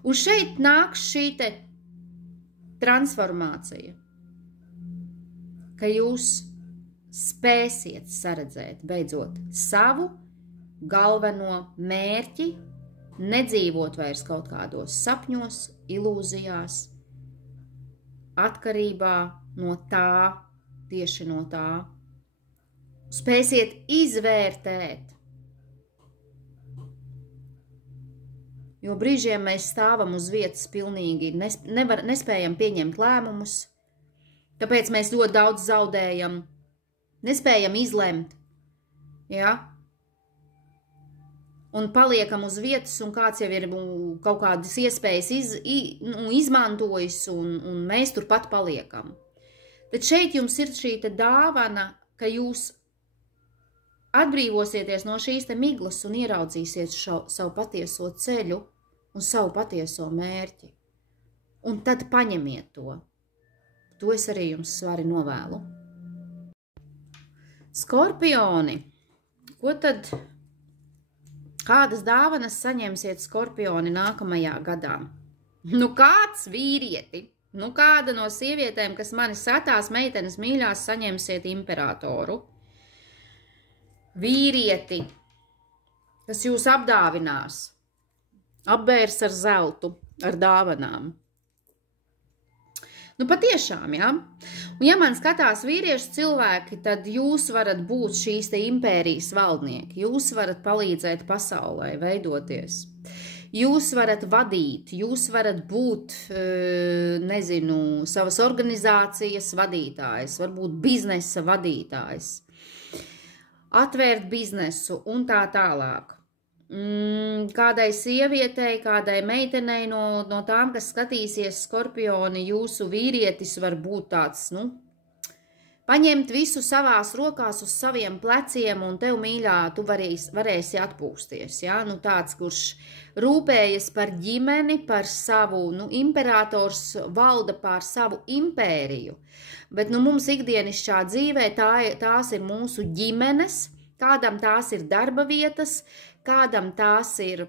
Un šeit nāks šī te transformācija, ka jūs spēsiet saredzēt beidzot savu galveno mērķi, nedzīvot vairs kaut kādos sapņos, ilūzijās, atkarībā no tā, tieši no tā. Spēsiet izvērtēt. Jo brīžiem mēs stāvam uz vietas pilnīgi, nespējam pieņemt lēmumus, tāpēc mēs ļoti daudz zaudējam, nespējam izlemt, ja? Un paliekam uz vietas, un kāds jau ir kaut kādas iespējas izmantojis, un mēs turpat paliekam. Tad šeit jums ir šī dāvana, ka jūs atbrīvosieties no šīs te miglas un ieraudzīsiet savu patieso ceļu un savu patieso mērķi. Un tad paņemiet to. To es arī jums svari novēlu. Skorpioni. Ko tad, kādas dāvanas saņemsiet skorpioni nākamajā gadā? Nu kāds vīrieti, nu kāda no sievietēm, kas mani satās meitenes mīļās, saņemsiet imperatoru? Vīrieti, kas jūs apdāvinās, apbērs ar zeltu, ar dāvanām. Nu patiešām, ja? Un ja man skatās vīriešu cilvēki, tad jūs varat būt šīs te impērijas valdnieki. Jūs varat palīdzēt pasaulē veidoties. Jūs varat vadīt, jūs varat būt, nezinu, savas organizācijas vadītājs, varbūt biznesa vadītājs. Atvērt biznesu un tā tālāk. Kādai sievietei, kādai meitenei no tām, kas skatīsies skorpioni, jūsu vīrietis var būt tāds, nu, paņemt visu savās rokās uz saviem pleciem un tev, mīļā, tu varēsi atpūsties, ja? Nu, tāds, kurš rūpējas par ģimeni, par savu, nu, imperators valda pār savu impēriju, bet, nu, mums ikdienišķā dzīvē tās ir mūsu ģimenes, kādam tās ir darba vietas, kādam tās ir,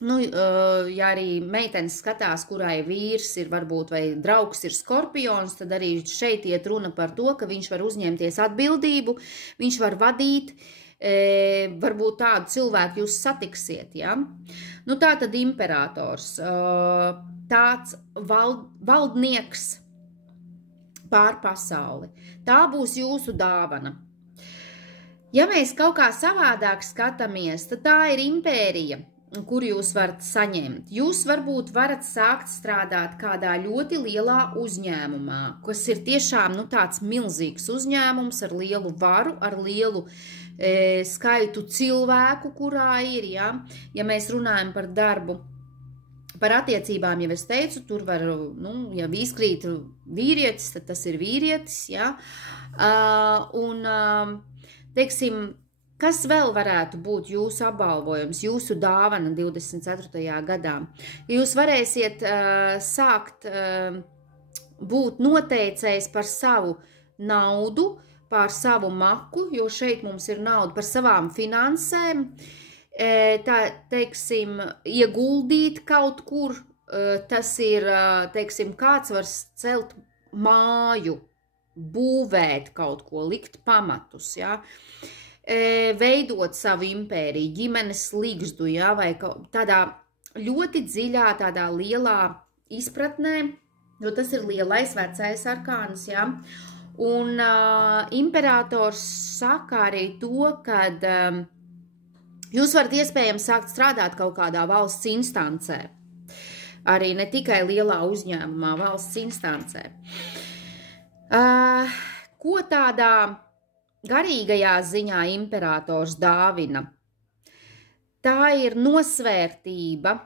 nu, ja arī meitenes skatās, kurai vīrs ir varbūt vai draugs ir skorpions, tad arī šeit iet runa par to, ka viņš var uzņemties atbildību, viņš var vadīt, varbūt tādu cilvēku jūs satiksiet, ja? Nu, tā tad imperators, tāds valdnieks pār pasauli. Tā būs jūsu dāvana. Ja mēs kaut kā savādāk skatāmies, tad tā ir impērija, kur jūs varat saņemt. Jūs varbūt varat sākt strādāt kādā ļoti lielā uzņēmumā, kas ir tiešām tāds milzīgs uzņēmums ar lielu varu, ar lielu skaitu cilvēku, kurā ir, ja? Ja mēs runājam par darbu, par attiecībām, jau es teicu, tur var, ja izkrīt vīrietis, tad tas ir vīrietis, ja? Teiksim, kas vēl varētu būt jūsu apbalvojums, jūsu dāvana 24. gadā? Jūs varēsiet sākt būt noteicējs par savu naudu, par savu maku, jo šeit mums ir nauda par savām finansēm, tā, teiksim, ieguldīt kaut kur, tas ir, teiksim, kāds var celt māju, būvēt kaut ko, likt pamatus, ja? Veidot savu impēriju, ģimenes līgzdu, ja? Vai tādā ļoti dziļā, tādā lielā izpratnē, jo tas ir lielais vecais arkāns, ja? Un imperators saka arī to, kad jūs varat iespējams sākt strādāt kaut kādā valsts instancē. Arī ne tikai lielā uzņēmumā, valsts instancē. Ko tādā garīgajā ziņā imperators dāvina? Tā ir nosvērtība,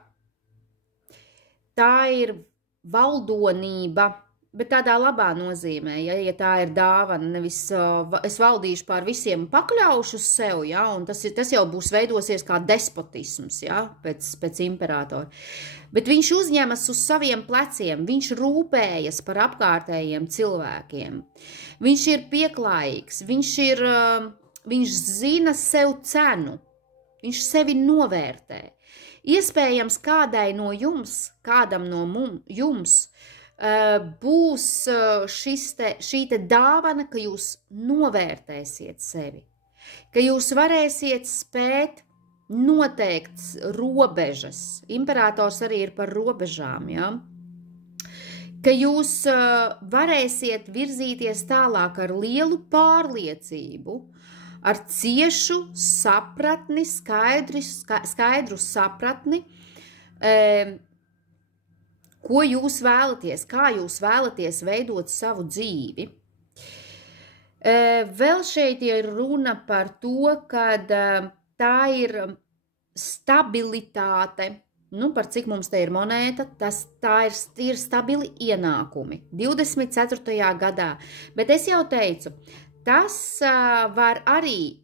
tā ir valdonība, bet tādā labā nozīmē, ja tā ir dāvana, nevis es valdīšu pār visiem pakļaušu sev, ja, un tas jau būs veidosies kā despotisms, ja, pēc imperatora. Bet viņš uzņemas uz saviem pleciem, viņš rūpējas par apkārtējiem cilvēkiem. Viņš ir pieklājīgs, viņš zina sev cenu, viņš sevi novērtē. Iespējams, kādam no jums būs šī te dāvana, ka jūs novērtēsiet sevi, ka jūs varēsiet spēt noteikt robežas. Imperators arī ir par robežām, ja? Ka jūs varēsiet virzīties tālāk ar lielu pārliecību, ar ciešu sapratni, skaidru sapratni, ko jūs vēlaties, kā jūs vēlaties veidot savu dzīvi. Vēl šeit ir runa par to, kad tā ir stabilitāte, par cik mums te ir monēta, tā ir stabili ienākumi 24. gadā. Bet es jau teicu, tas var arī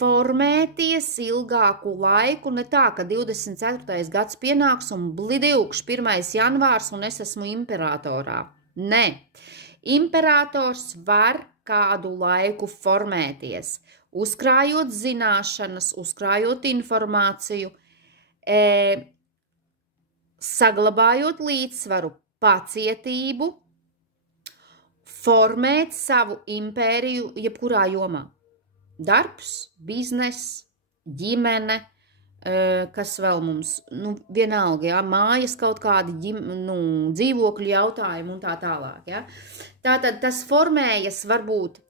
formēties ilgāku laiku, ne tā, ka 24. gads pienāks un blidilkš 1. janvārs un es esmu imperatorā. Nē, imperators var kādu laiku formēties, uzkrājot zināšanas, uzkrājot informāciju, saglabājot līdzsvaru, pacietību, formēt savu impēriju jebkurā jomā. Darbs, biznes, ģimene, kas vēl mums, vienalga, ja, mājas kaut kādi dzīvokļu jautājumi un tā tālāk, ja. Tātad tas formējas varbūt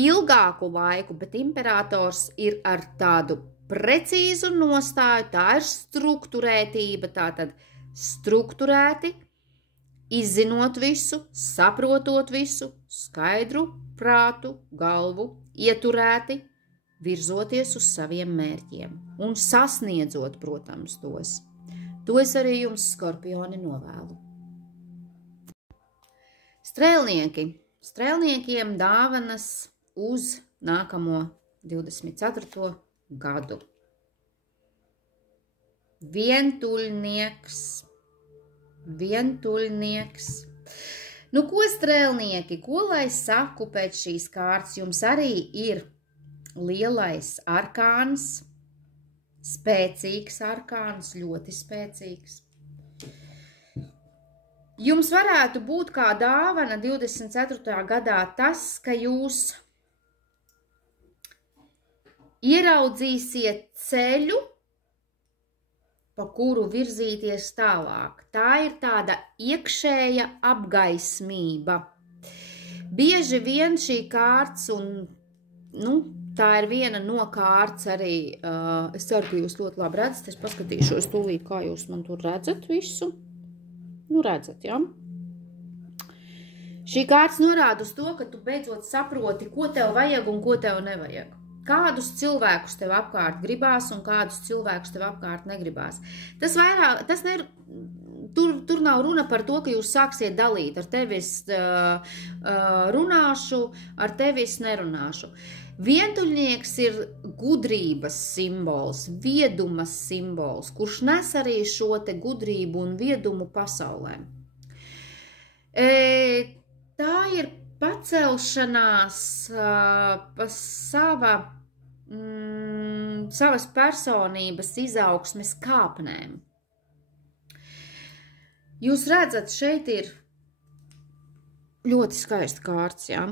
ilgāku laiku, bet imperators ir ar tādu precīzu nostāju, tā ir strukturētība, tātad strukturēti, izzinot visu, saprotot visu, skaidru prātu, galvu, ieturēti, virzoties uz saviem mērķiem un sasniedzot, protams, tos. To es arī jums, skorpioni, novēlu. Strēlnieki. Strēlniekiem dāvanas uz nākamo 24. gadu. Vientuļnieks. Ko strēlnieki, ko lai saku pēc šīs kārtas, jums arī ir lielais arkāns, spēcīgs arkāns, ļoti spēcīgs. Jums varētu būt kā dāvana 24. gadā tas, ka jūs ieraudzīsiet ceļu, pa kuru virzīties tālāk. Tā ir tāda iekšēja apgaismība. Bieži vien šī kārts, un tā ir viena no kārts arī, es ceru, ka jūs ļoti labi redzat, es paskatīšos tūlīt, kā jūs man tur redzat visu. Redzat, ja? Šī kārts norāda uz to, ka tu beidzot saproti, ko tev vajag un ko tev nevajag. Kādus cilvēkus tev apkārt gribās un kādus cilvēkus tev apkārt negribās. Tur nav runa par to, ka jūs sāksiet dalīt. Ar tevi es runāšu, ar tevi es nerunāšu. Vientuļnieks ir gudrības simbols, viedumas simbols, kurš nes arī šo te gudrību un viedumu pasaulē. Tā ir pacelšanās pa savas personības izaugsmes kāpnēm. Jūs redzat, šeit ir ļoti skaisti kārts, ja?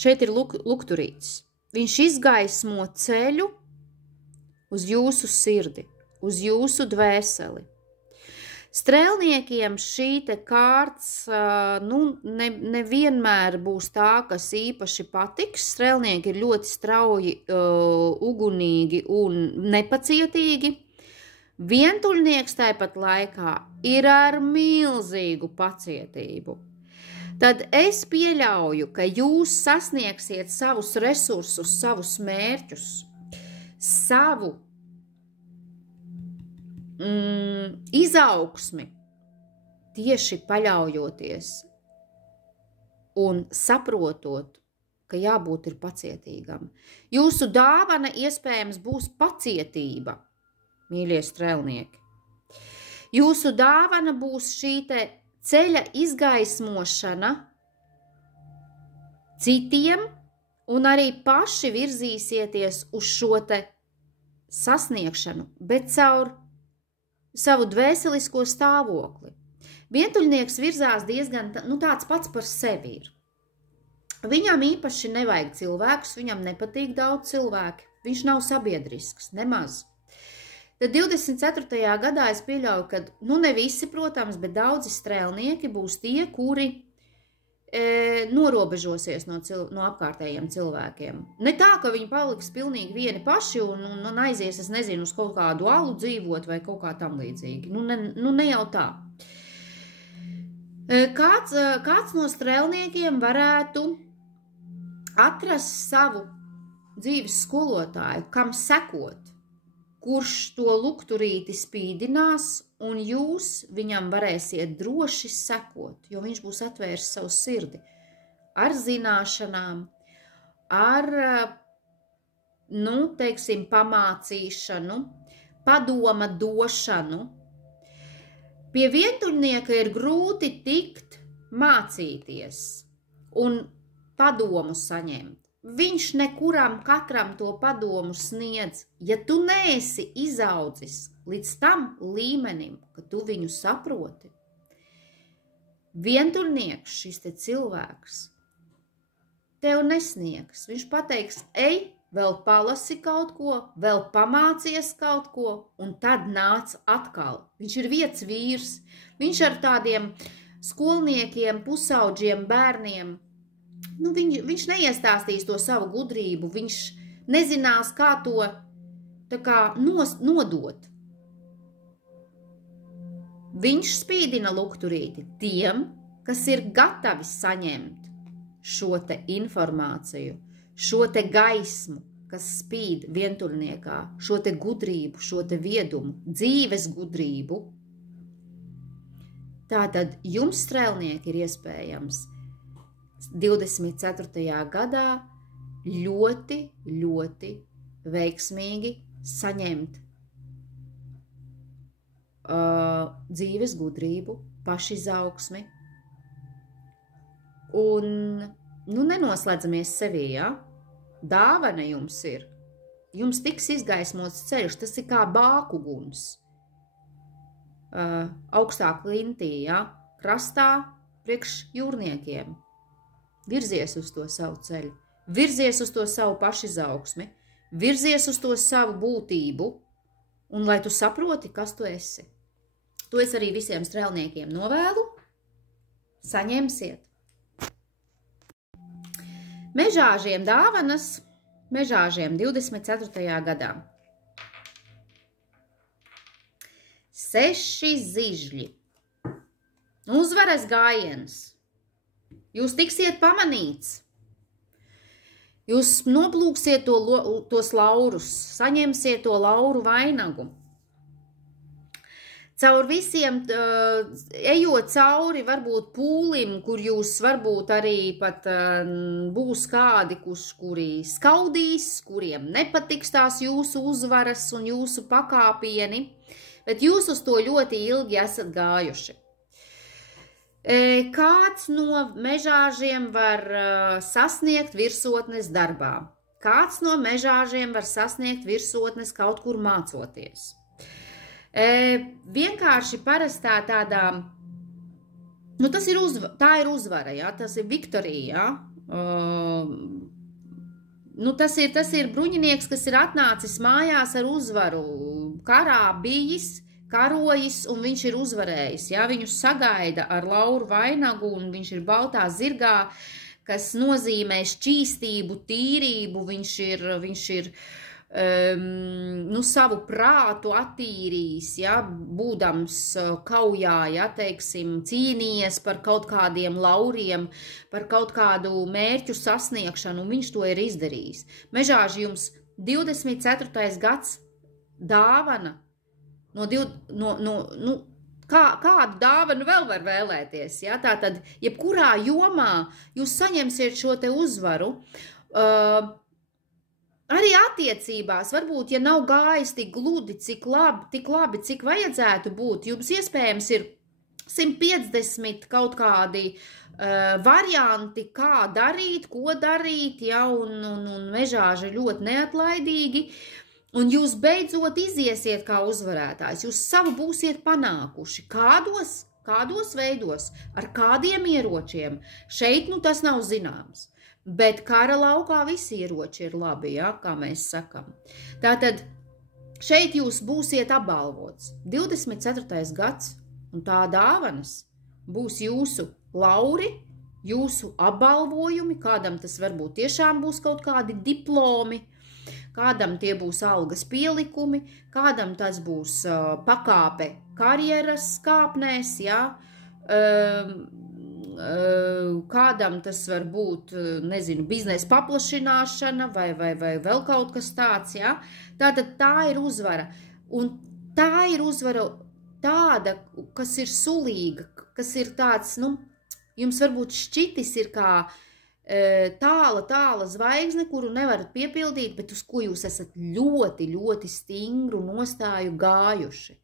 Šeit ir lukturītis. Viņš izgaismo ceļu uz jūsu sirdi, uz jūsu dvēseli. Strēlniekiem šī te kārts nevienmēr būs tā, kas īpaši patiks. Strēlnieki ir ļoti strauji, ugunīgi un nepacietīgi. Vientuļnieks tāpat laikā ir ar milzīgu pacietību. Tad es pieļauju, ka jūs sasniegsiet savus resursus, savus mērķus, savu izaugsmi tieši paļaujoties un saprotot, ka jābūt ir pacietīgam. Jūsu dāvana iespējams būs pacietība, mīļie strēlnieki. Jūsu dāvana būs šī te ceļa izgaismošana citiem un arī paši virzīsieties uz šo te sasniegšanu, bet caur savu dvēselisko stāvokli. Vientuļnieks virzās diezgan tāds pats par sevi ir. Viņam īpaši nevajag cilvēkus, viņam nepatīk daudz cilvēki, viņš nav sabiedrisks, nemaz. Tad 24. gadā es pieļauju, ka, ne visi, protams, bet daudzi strēlnieki būs tie, kuri norobežosies no apkārtējiem cilvēkiem. Ne tā, ka viņi paliks pilnīgi vieni paši un aizies, es nezinu, uz kaut kādu alu dzīvot vai kaut kā tam līdzīgi. Ne jau tā. Kāds no strēlniekiem varētu atrast savu dzīves skolotāju, kam sekot, kurš to lukturīti spīdinās, un jūs viņam varēsiet droši sekot, jo viņš būs atvērs savu sirdi ar zināšanām, ar, pamācīšanu, padoma došanu. Pie vientuļnieka ir grūti tikt mācīties un padomu saņemt. Viņš nekuram katram to padomu sniedz. Ja tu neesi izaudzis līdz tam līmenim, ka tu viņu saproti, vientuļnieks, šis te cilvēks, tev nesniegs. Viņš pateiks, ej, vēl palasi kaut ko, vēl pamācies kaut ko, un tad nāc atkal. Viņš ir vietas vīrs, viņš ar tādiem skolniekiem, pusauģiem, bērniem, viņš neiestāstīs to savu gudrību, viņš nezinās, kā to nodot. Viņš spīdina lukturīti tiem, kas ir gatavi saņemt šo te informāciju, šo te gaismu, kas spīd vientuļniekā, šo te gudrību, šo te viedumu, dzīves gudrību. Tātad jums, strēlnieki, ir iespējams 24. gadā ļoti, ļoti veiksmīgi saņemt dzīves gudrību, pašizaugsmi un nenoslēdzamies sevī, ja? dāvana jums ir. Jums tiks izgaismots ceļš, tas ir kā bākuguns. Augstā klintī, ja? Krastā priekš jūrniekiem. Virzies uz to savu ceļu, virzies uz to savu pašizaugsmi, virzies uz to savu būtību, un lai tu saproti, kas tu esi. To es arī visiem strēlniekiem novēlu. Saņemsiet. Mežāžiem dāvanas, mežāžiem 24. gadā. 6 zižļi. Uzvaras gājiens. Jūs tiksiet pamanīts. Jūs noplūksiet tos laurus, saņemsiet to lauru vainagu. Caur visiem, ejot cauri varbūt pūlim, kur jūs varbūt arī pat būs kādi, kuri skaudīs, kuriem nepatiks tās jūsu uzvaras un jūsu pakāpieni, bet jūs uz to ļoti ilgi esat gājuši. Kāds no mežāžiem var sasniegt virsotnes darbā? Kāds no mežāžiem var sasniegt virsotnes kaut kur mācoties? Vienkārši parastā tādā, tā ir uzvara, ja? Tas ir viktorija, ja? Tas ir bruņinieks, kas ir atnācis mājās ar uzvaru, karā bijis, karojis, un viņš ir uzvarējis, ja? Viņu sagaida ar lauru vainagu, un viņš ir baltā zirgā, kas nozīmē šķīstību, tīrību, viņš ir savu prātu attīrījis, ja, būdams kaujā, ja, teiksim, cīnījies par kaut kādiem lauriem, par kaut kādu mērķu sasniegšanu, un viņš to ir izdarījis. Mežāži jums 24. gads dāvana, kādu dāvanu vēl var vēlēties, ja, tātad, jebkurā jomā jūs saņemsiet šo te uzvaru, arī attiecībās, varbūt, ja nav gājis tik gludi, tik labi, cik vajadzētu būt, jums iespējams ir 150 kaut kādi varianti, kā darīt, ko darīt, ja, un mežāži ļoti neatlaidīgi, un jūs beidzot iziesiet kā uzvarētājs, jūs savu būsiet panākuši. Kādos veidos, ar kādiem ieročiem, šeit tas nav zināms. Bet kara laukā visi ieroči ir labi, ja, kā mēs sakam. Tātad šeit jūs būsiet apbalvots. 24. gads, un tā dāvanas būs jūsu lauri, jūsu apbalvojumi, kādam tas varbūt tiešām būs kaut kādi diplomi, kādam tie būs algas pielikumi, kādam tas būs pakāpe karjeras kāpnēs, ja, kādam tas var būt, nezinu, biznesa paplašināšana vai vēl kaut kas tāds, ja? Tātad tā ir uzvara. Un tā ir uzvara tāda, kas ir sulīga, kas ir tāds, jums varbūt šķitis ir kā tāla zvaigzne, kuru nevarat piepildīt, bet uz ko jūs esat ļoti, ļoti stingru nostāju gājuši.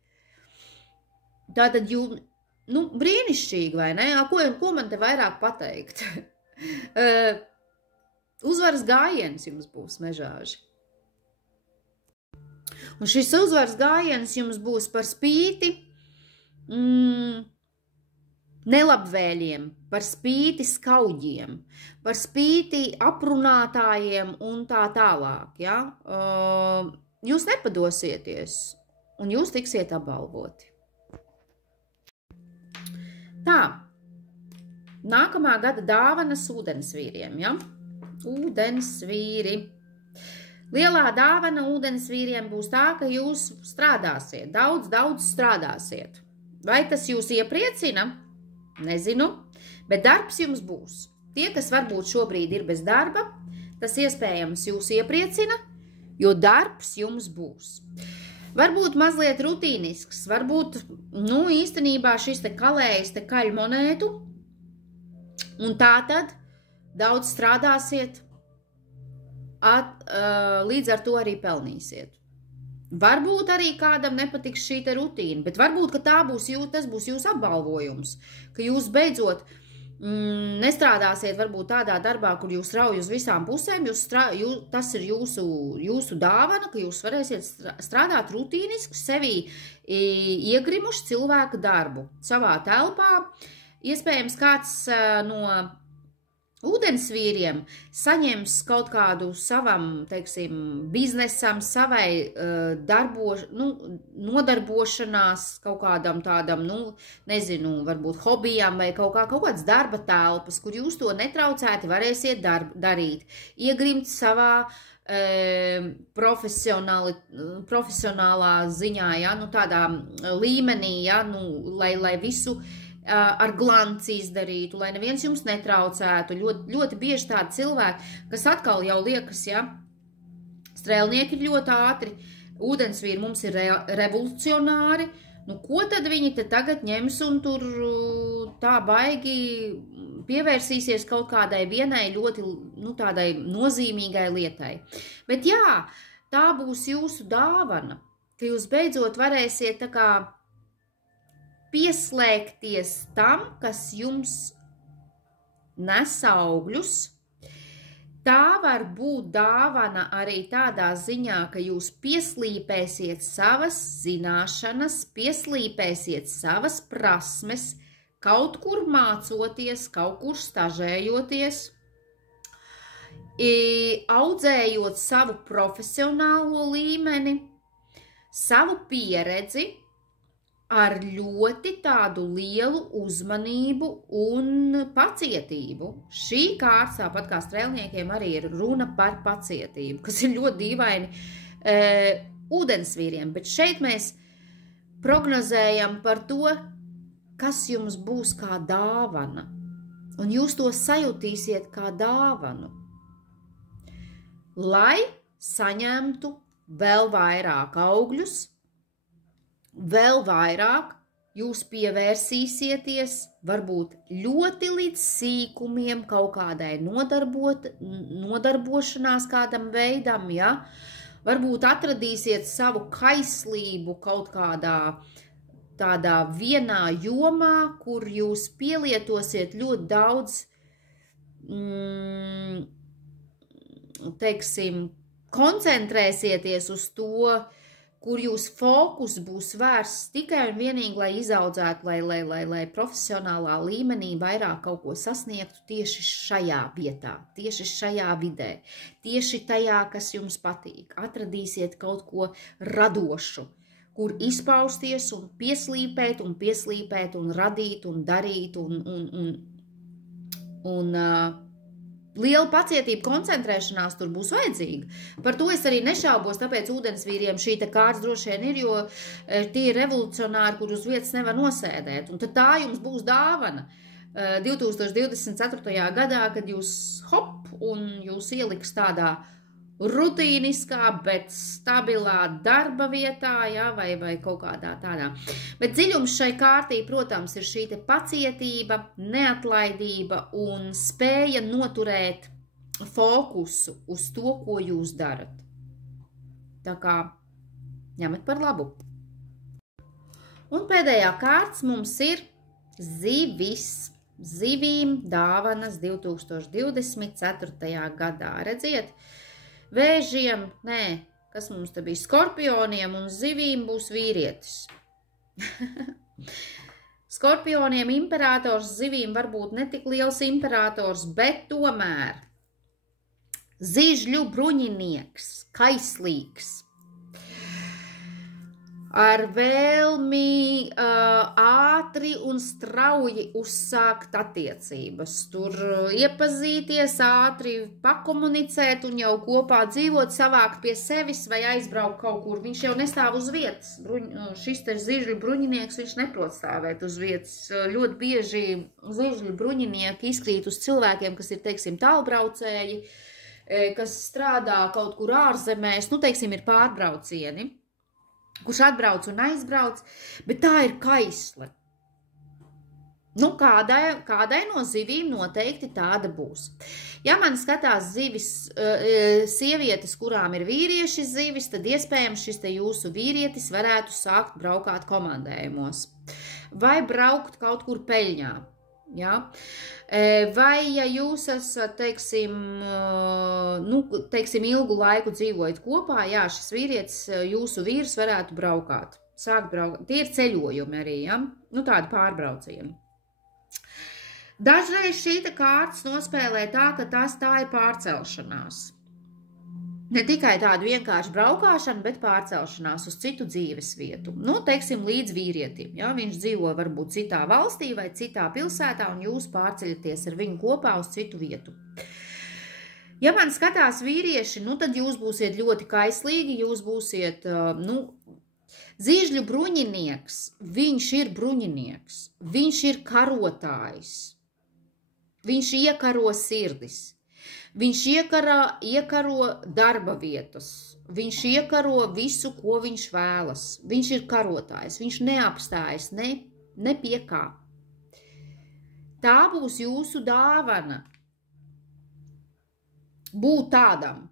Tātad jūs, brīnišķīgi, vai ne? Ko man te vairāk pateikt? Uzvaras gājiens jums būs, mežāži. Un šis uzvaras gājiens jums būs par spīti nelabvēļiem, par spīti skauģiem, par spīti aprunātājiem un tā tālāk. Ja? Jūs nepadosieties un jūs tiksiet apbalvoti. Tā, nākamā gada dāvanas ūdensvīriem, ja? Ūdensvīri. Lielā dāvana ūdensvīriem būs tā, ka jūs strādāsiet, daudz strādāsiet. Vai tas jūs iepriecina? Nezinu, bet darbs jums būs. Tie, kas varbūt šobrīd ir bez darba, tas iespējams jūs iepriecina, jo darbs jums būs. Varbūt mazliet rutīnisks, varbūt, īstenībā šis te kalējs te kaļ monētu, un tātad daudz strādāsiet, līdz ar to arī pelnīsiet. Varbūt arī kādam nepatiks šī te rutīna, bet varbūt, ka tas būs jūsu apbalvojums, ka jūs beidzot nestrādāsiet varbūt tādā darbā, kur jūs rauj uz visām pusēm, tas ir jūsu dāvana, ka jūs varēsiet strādāt rutīniski, sevī iegrimuši cilvēku darbu savā telpā. Iespējams, kāds no ūdensvīriem saņems kaut kādu savam, teiksim, biznesam, savai nodarbošanās, kaut kādam tādam, nezinu, varbūt hobijam vai kaut kāds darba telpas, kur jūs to netraucēti varēsiet darīt. Iegrimt savā profesionālā ziņā, ja, tādā līmenī, ja, lai visu ar glanci izdarītu, lai neviens jums netraucētu. Ļoti bieži tādi cilvēki, kas atkal jau liekas, ja, strēlnieki ir ļoti ātri, ūdensvīri mums ir revolucionāri, ko tad viņi te tagad ņems un tur tā baigi pievērsīsies kaut kādai vienai ļoti, tādai nozīmīgai lietai. Bet jā, tā būs jūsu dāvana, ka jūs beidzot varēsiet tā kā pieslēgties tam, kas jums nes augļus. Tā var būt dāvana arī tādā ziņā, ka jūs pieslīpēsiet savas zināšanas, pieslīpēsiet savas prasmes, kaut kur mācoties, kaut kur stažējoties, audzējot savu profesionālo līmeni, savu pieredzi, ar ļoti tādu lielu uzmanību un pacietību. Šī kārta, tāpat kā strēlniekiem, arī ir runa par pacietību, kas ir ļoti dīvaini ūdensvīriem, bet šeit mēs prognozējam par to, kas jums būs kā dāvana, un jūs to sajutīsiet kā dāvanu, lai saņemtu vēl vairāk augļus, vēl vairāk jūs pievērsīsieties varbūt ļoti līdz sīkumiem kaut kādai nodarbošanās kādam veidam, ja? Varbūt atradīsiet savu kaislību kaut kādā tādā vienā jomā, kur jūs pielietosiet ļoti daudz, teiksim, koncentrēsieties uz to, kur jūs fokus būs vērsts tikai un vienīgi, lai izaudzētu, lai profesionālā līmenī vairāk kaut ko sasniegtu tieši šajā vietā, tieši šajā vidē, tieši tajā, kas jums patīk. Atradīsiet kaut ko radošu, kur izpausties un pieslīpēt un radīt un darīt un liela pacietība, koncentrēšanās tur būs vajadzīga. Par to es arī nešaubos, tāpēc ūdensvīriem šī kārta droši vien ir, jo tie ir revolucionāri, kur uz vietas nevar nosēdēt. Un tad tā jums būs dāvana 2024. gadā, kad jūs hop un jūs ieliks tādā rutīniskā, bet stabilā darba vietā, ja, vai kaut kādā tādā. Bet dziļums šai kārtī, protams, ir šī te pacietība, neatlaidība un spēja noturēt fokusu uz to, ko jūs darat. Tā kā ņemat par labu. Un pēdējā kārts mums ir zivis. Zivīm dāvanas 2024. gadā. Redziet, Vēžiem, kas mums te bija, skorpioniem un zivīm būs vīrietis. Skorpioniem imperators, zivīm varbūt netik liels imperators, bet tomēr zižļu bruņinieks, kaislīgs, ar vēlmi ātri un strauji uzsākt attiecības, tur iepazīties, ātri pakomunicēt un jau kopā dzīvot, savākt pie sevis vai aizbraukt kaut kur. Viņš jau nestāv uz vietas. Šis te zižļu bruņinieks, viņš neprot stāvēt uz vietas. Ļoti bieži zižļu bruņinieki izkrīt uz cilvēkiem, kas ir, teiksim, tālbraucēji, kas strādā kaut kur ārzemēs, teiksim, ir pārbraucieni, kurš atbrauc un aizbrauc, bet tā ir kaisle. Kādai no zivīm noteikti tāda būs. Ja man skatās zivis, sievietes, kurām ir vīrieši zivis, tad iespējams šis te jūsu vīrietis varētu sākt braukāt komandējumos vai braukt kaut kur peļņā. Ja? Vai, ja jūs esat, teiksim, ilgu laiku dzīvojat kopā, jā, šis vīrietis, jūsu vīrs varētu braukāt, sākt braukāt. Tie ir ceļojumi arī, ja? Tādi pārbraucieni. Dažreiz šīta kārtas nospēlē tā, ka tā ir pārcelšanās. Ne tikai tāda vienkārši braukāšana, bet pārcelšanās uz citu dzīves vietu. Teiksim, līdz vīrietim. Ja? Viņš dzīvo varbūt citā valstī vai citā pilsētā, un jūs pārceļaties ar viņu kopā uz citu vietu. Ja man skatās vīrieši, tad jūs būsiet ļoti kaislīgi, jūs būsiet, Zīžļu bruņinieks, viņš ir bruņinieks, viņš ir karotājs. Viņš iekaro sirdis, viņš iekaro darba vietas, viņš iekaro visu, ko viņš vēlas. Viņš ir karotājs, viņš neapstājas ne pie kā. Tā būs jūsu dāvana. Būt tādam,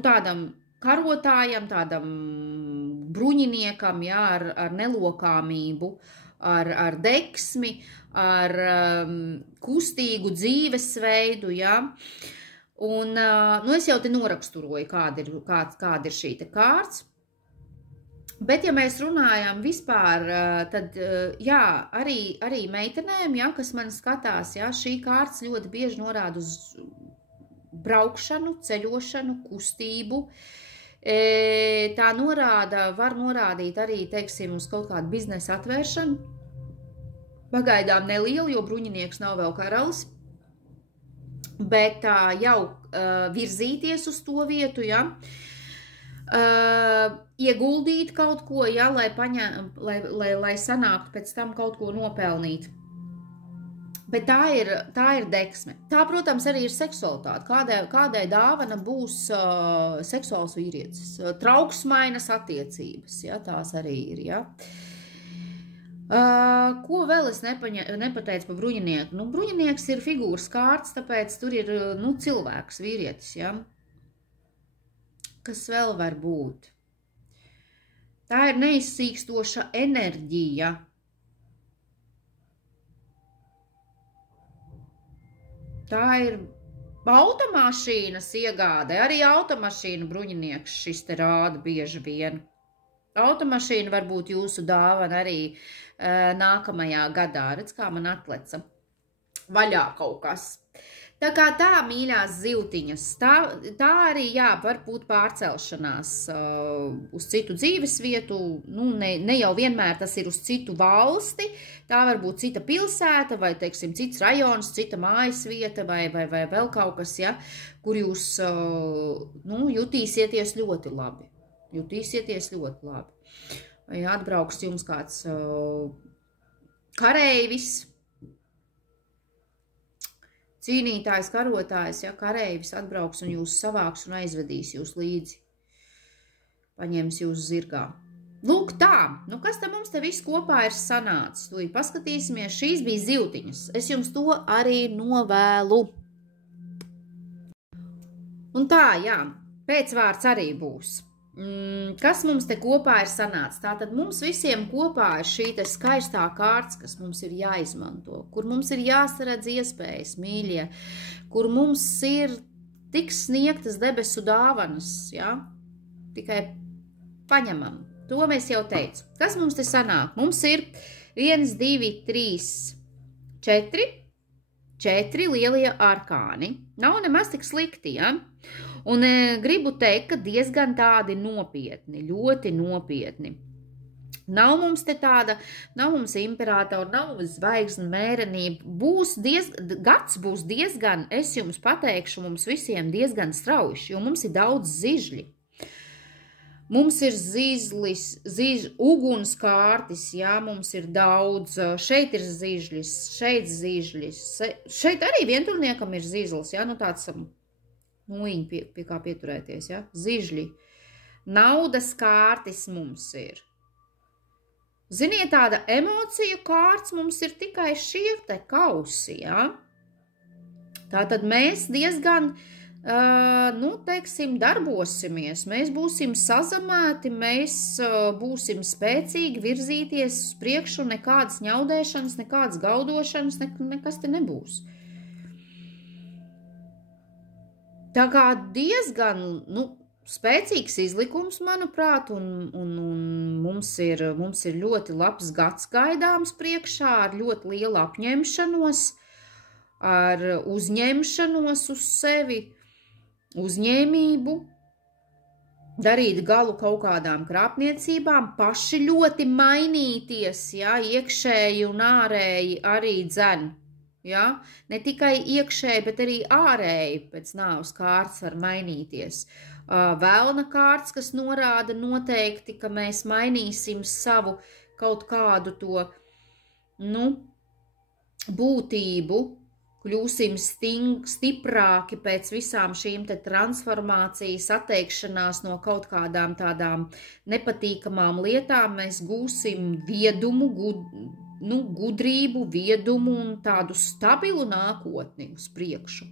tādam karotājam, tādam bruņiniekam, jā, ar nelokāmību, ar deksmi, ar kustīgu dzīvesveidu, ja? Un, es jau te noraksturoju, kāda ir šī te kārts. Bet, ja mēs runājam vispār, tad, jā, arī meitenēm, ja, kas man skatās, ja, šī kārts ļoti bieži norāda uz braukšanu, ceļošanu, kustību. Tā var norādīt arī, teiksim, uz kaut kādu biznesa atvēršanu. Pagaidām nelielu, jo bruņinieks nav vēl karalis, bet jau virzīties uz to vietu, ja, ieguldīt kaut ko, ja, lai sanāktu pēc tam kaut ko nopelnīt. Bet tā ir deksme. Tā, protams, arī ir seksualitāte. Kādai dāvana būs seksuāls vīrietis. Trauksmainas attiecības, ja, tās arī ir, ja. Ko vēl es nepateicu par bruņinieku? Bruņinieks ir figūras kārts, tāpēc tur ir, cilvēks, vīrietis, ja. Kas vēl var būt? Tā ir neizsīkstoša enerģija. Tā ir automašīnas iegāde, arī automašīnu bruņinieks šis te rāda bieži vien. Automašīna var būt jūsu dāvana arī nākamajā gadā. Redz, kā man atleca vaļā kaut kas. Tā kā tā, mīļās zivtiņas, tā arī, jā, var būt pārcelšanās uz citu dzīves vietu, ne jau vienmēr tas ir uz citu valsti, tā var būt cita pilsēta vai, teiksim, cits rajons, cita mājas vieta vai vēl kaut kas, ja, kur jūs, jutīsieties ļoti labi. Vai atbrauks jums kāds kareivis, cīnītājs, karotājs, ja, kareivis atbrauks un jūs savāks un aizvedīs jūs līdzi, paņems jūs zirgā. Lūk tā, kas te mums te viss kopā ir sanācis? Tūlīt paskatīsimies, šīs bija zivtiņas. Es jums to arī novēlu. Un tā, jā, pēcvārds arī būs. Kas mums te kopā ir sanācis? Tātad mums visiem kopā ir šī te skaistā kārts, kas mums ir jāizmanto, kur mums ir jāsaredz iespējas, mīļie, kur mums ir tik sniegtas debesu dāvanas, ja? Tikai paņemam. To mēs jau teicu. Kas mums te sanāk? Mums ir 1, 2, 3, 4 lielie arkāni. Nav nemaz tik slikti, ja? Un gribu teikt, ka diezgan tādi nopietni, ļoti nopietni. Nav mums te tāda, nav mums imperatora, nav mums zvaigzne mērenība. Gads būs diezgan, es jums pateikšu, mums visiem diezgan strauji, jo mums ir daudz zižļi. Mums ir ugunskārtis, jā, mums ir daudz, šeit ir zižļis, šeit zižļis, šeit arī vienturniekam ir zizlis, jā, tāds muiņi pie kā pieturēties, ja? Zižļi. Naudas kārtis mums ir. Ziniet, tāda emociju kārts mums ir tikai šie te kausi, ja? Tātad mēs diezgan teiksim, darbosimies, mēs būsim sazamēti, mēs būsim spēcīgi virzīties uz priekšu, nekādas ņaudēšanas, nekādas gaudošanas, nekas te nebūs. Tā kā diezgan, spēcīgs izlikums, manuprāt, un mums ir ļoti labs gads gaidāms priekšā ar ļoti lielu apņemšanos, ar uzņemšanos uz sevi, uzņēmību, darīt galu kaut kādām krāpniecībām, paši ļoti mainīties, ja, iekšēji un ārēji arī dzen. Ja? Ne tikai iekšēji, bet arī ārēji pēc nāves kārtas var mainīties. Velna kārts, kas norāda noteikti, ka mēs mainīsim savu kaut kādu to, būtību, kļūsim stiprāki pēc visām šīm te transformācijas, atteikšanās no kaut kādām tādām nepatīkamām lietām, mēs gūsim viedumu, gudrību, viedumu un tādu stabilu nākotni uz priekšu.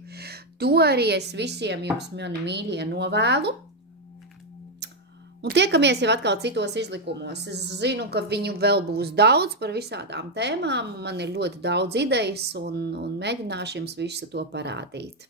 To arī es visiem jums, mani mīļie, novēlu. Un tiekamies jau atkal citos izlikumos. Es zinu, ka viņu vēl būs daudz par visādām tēmām. Man ir ļoti daudz idejas un mēģināšu jums visu to parādīt.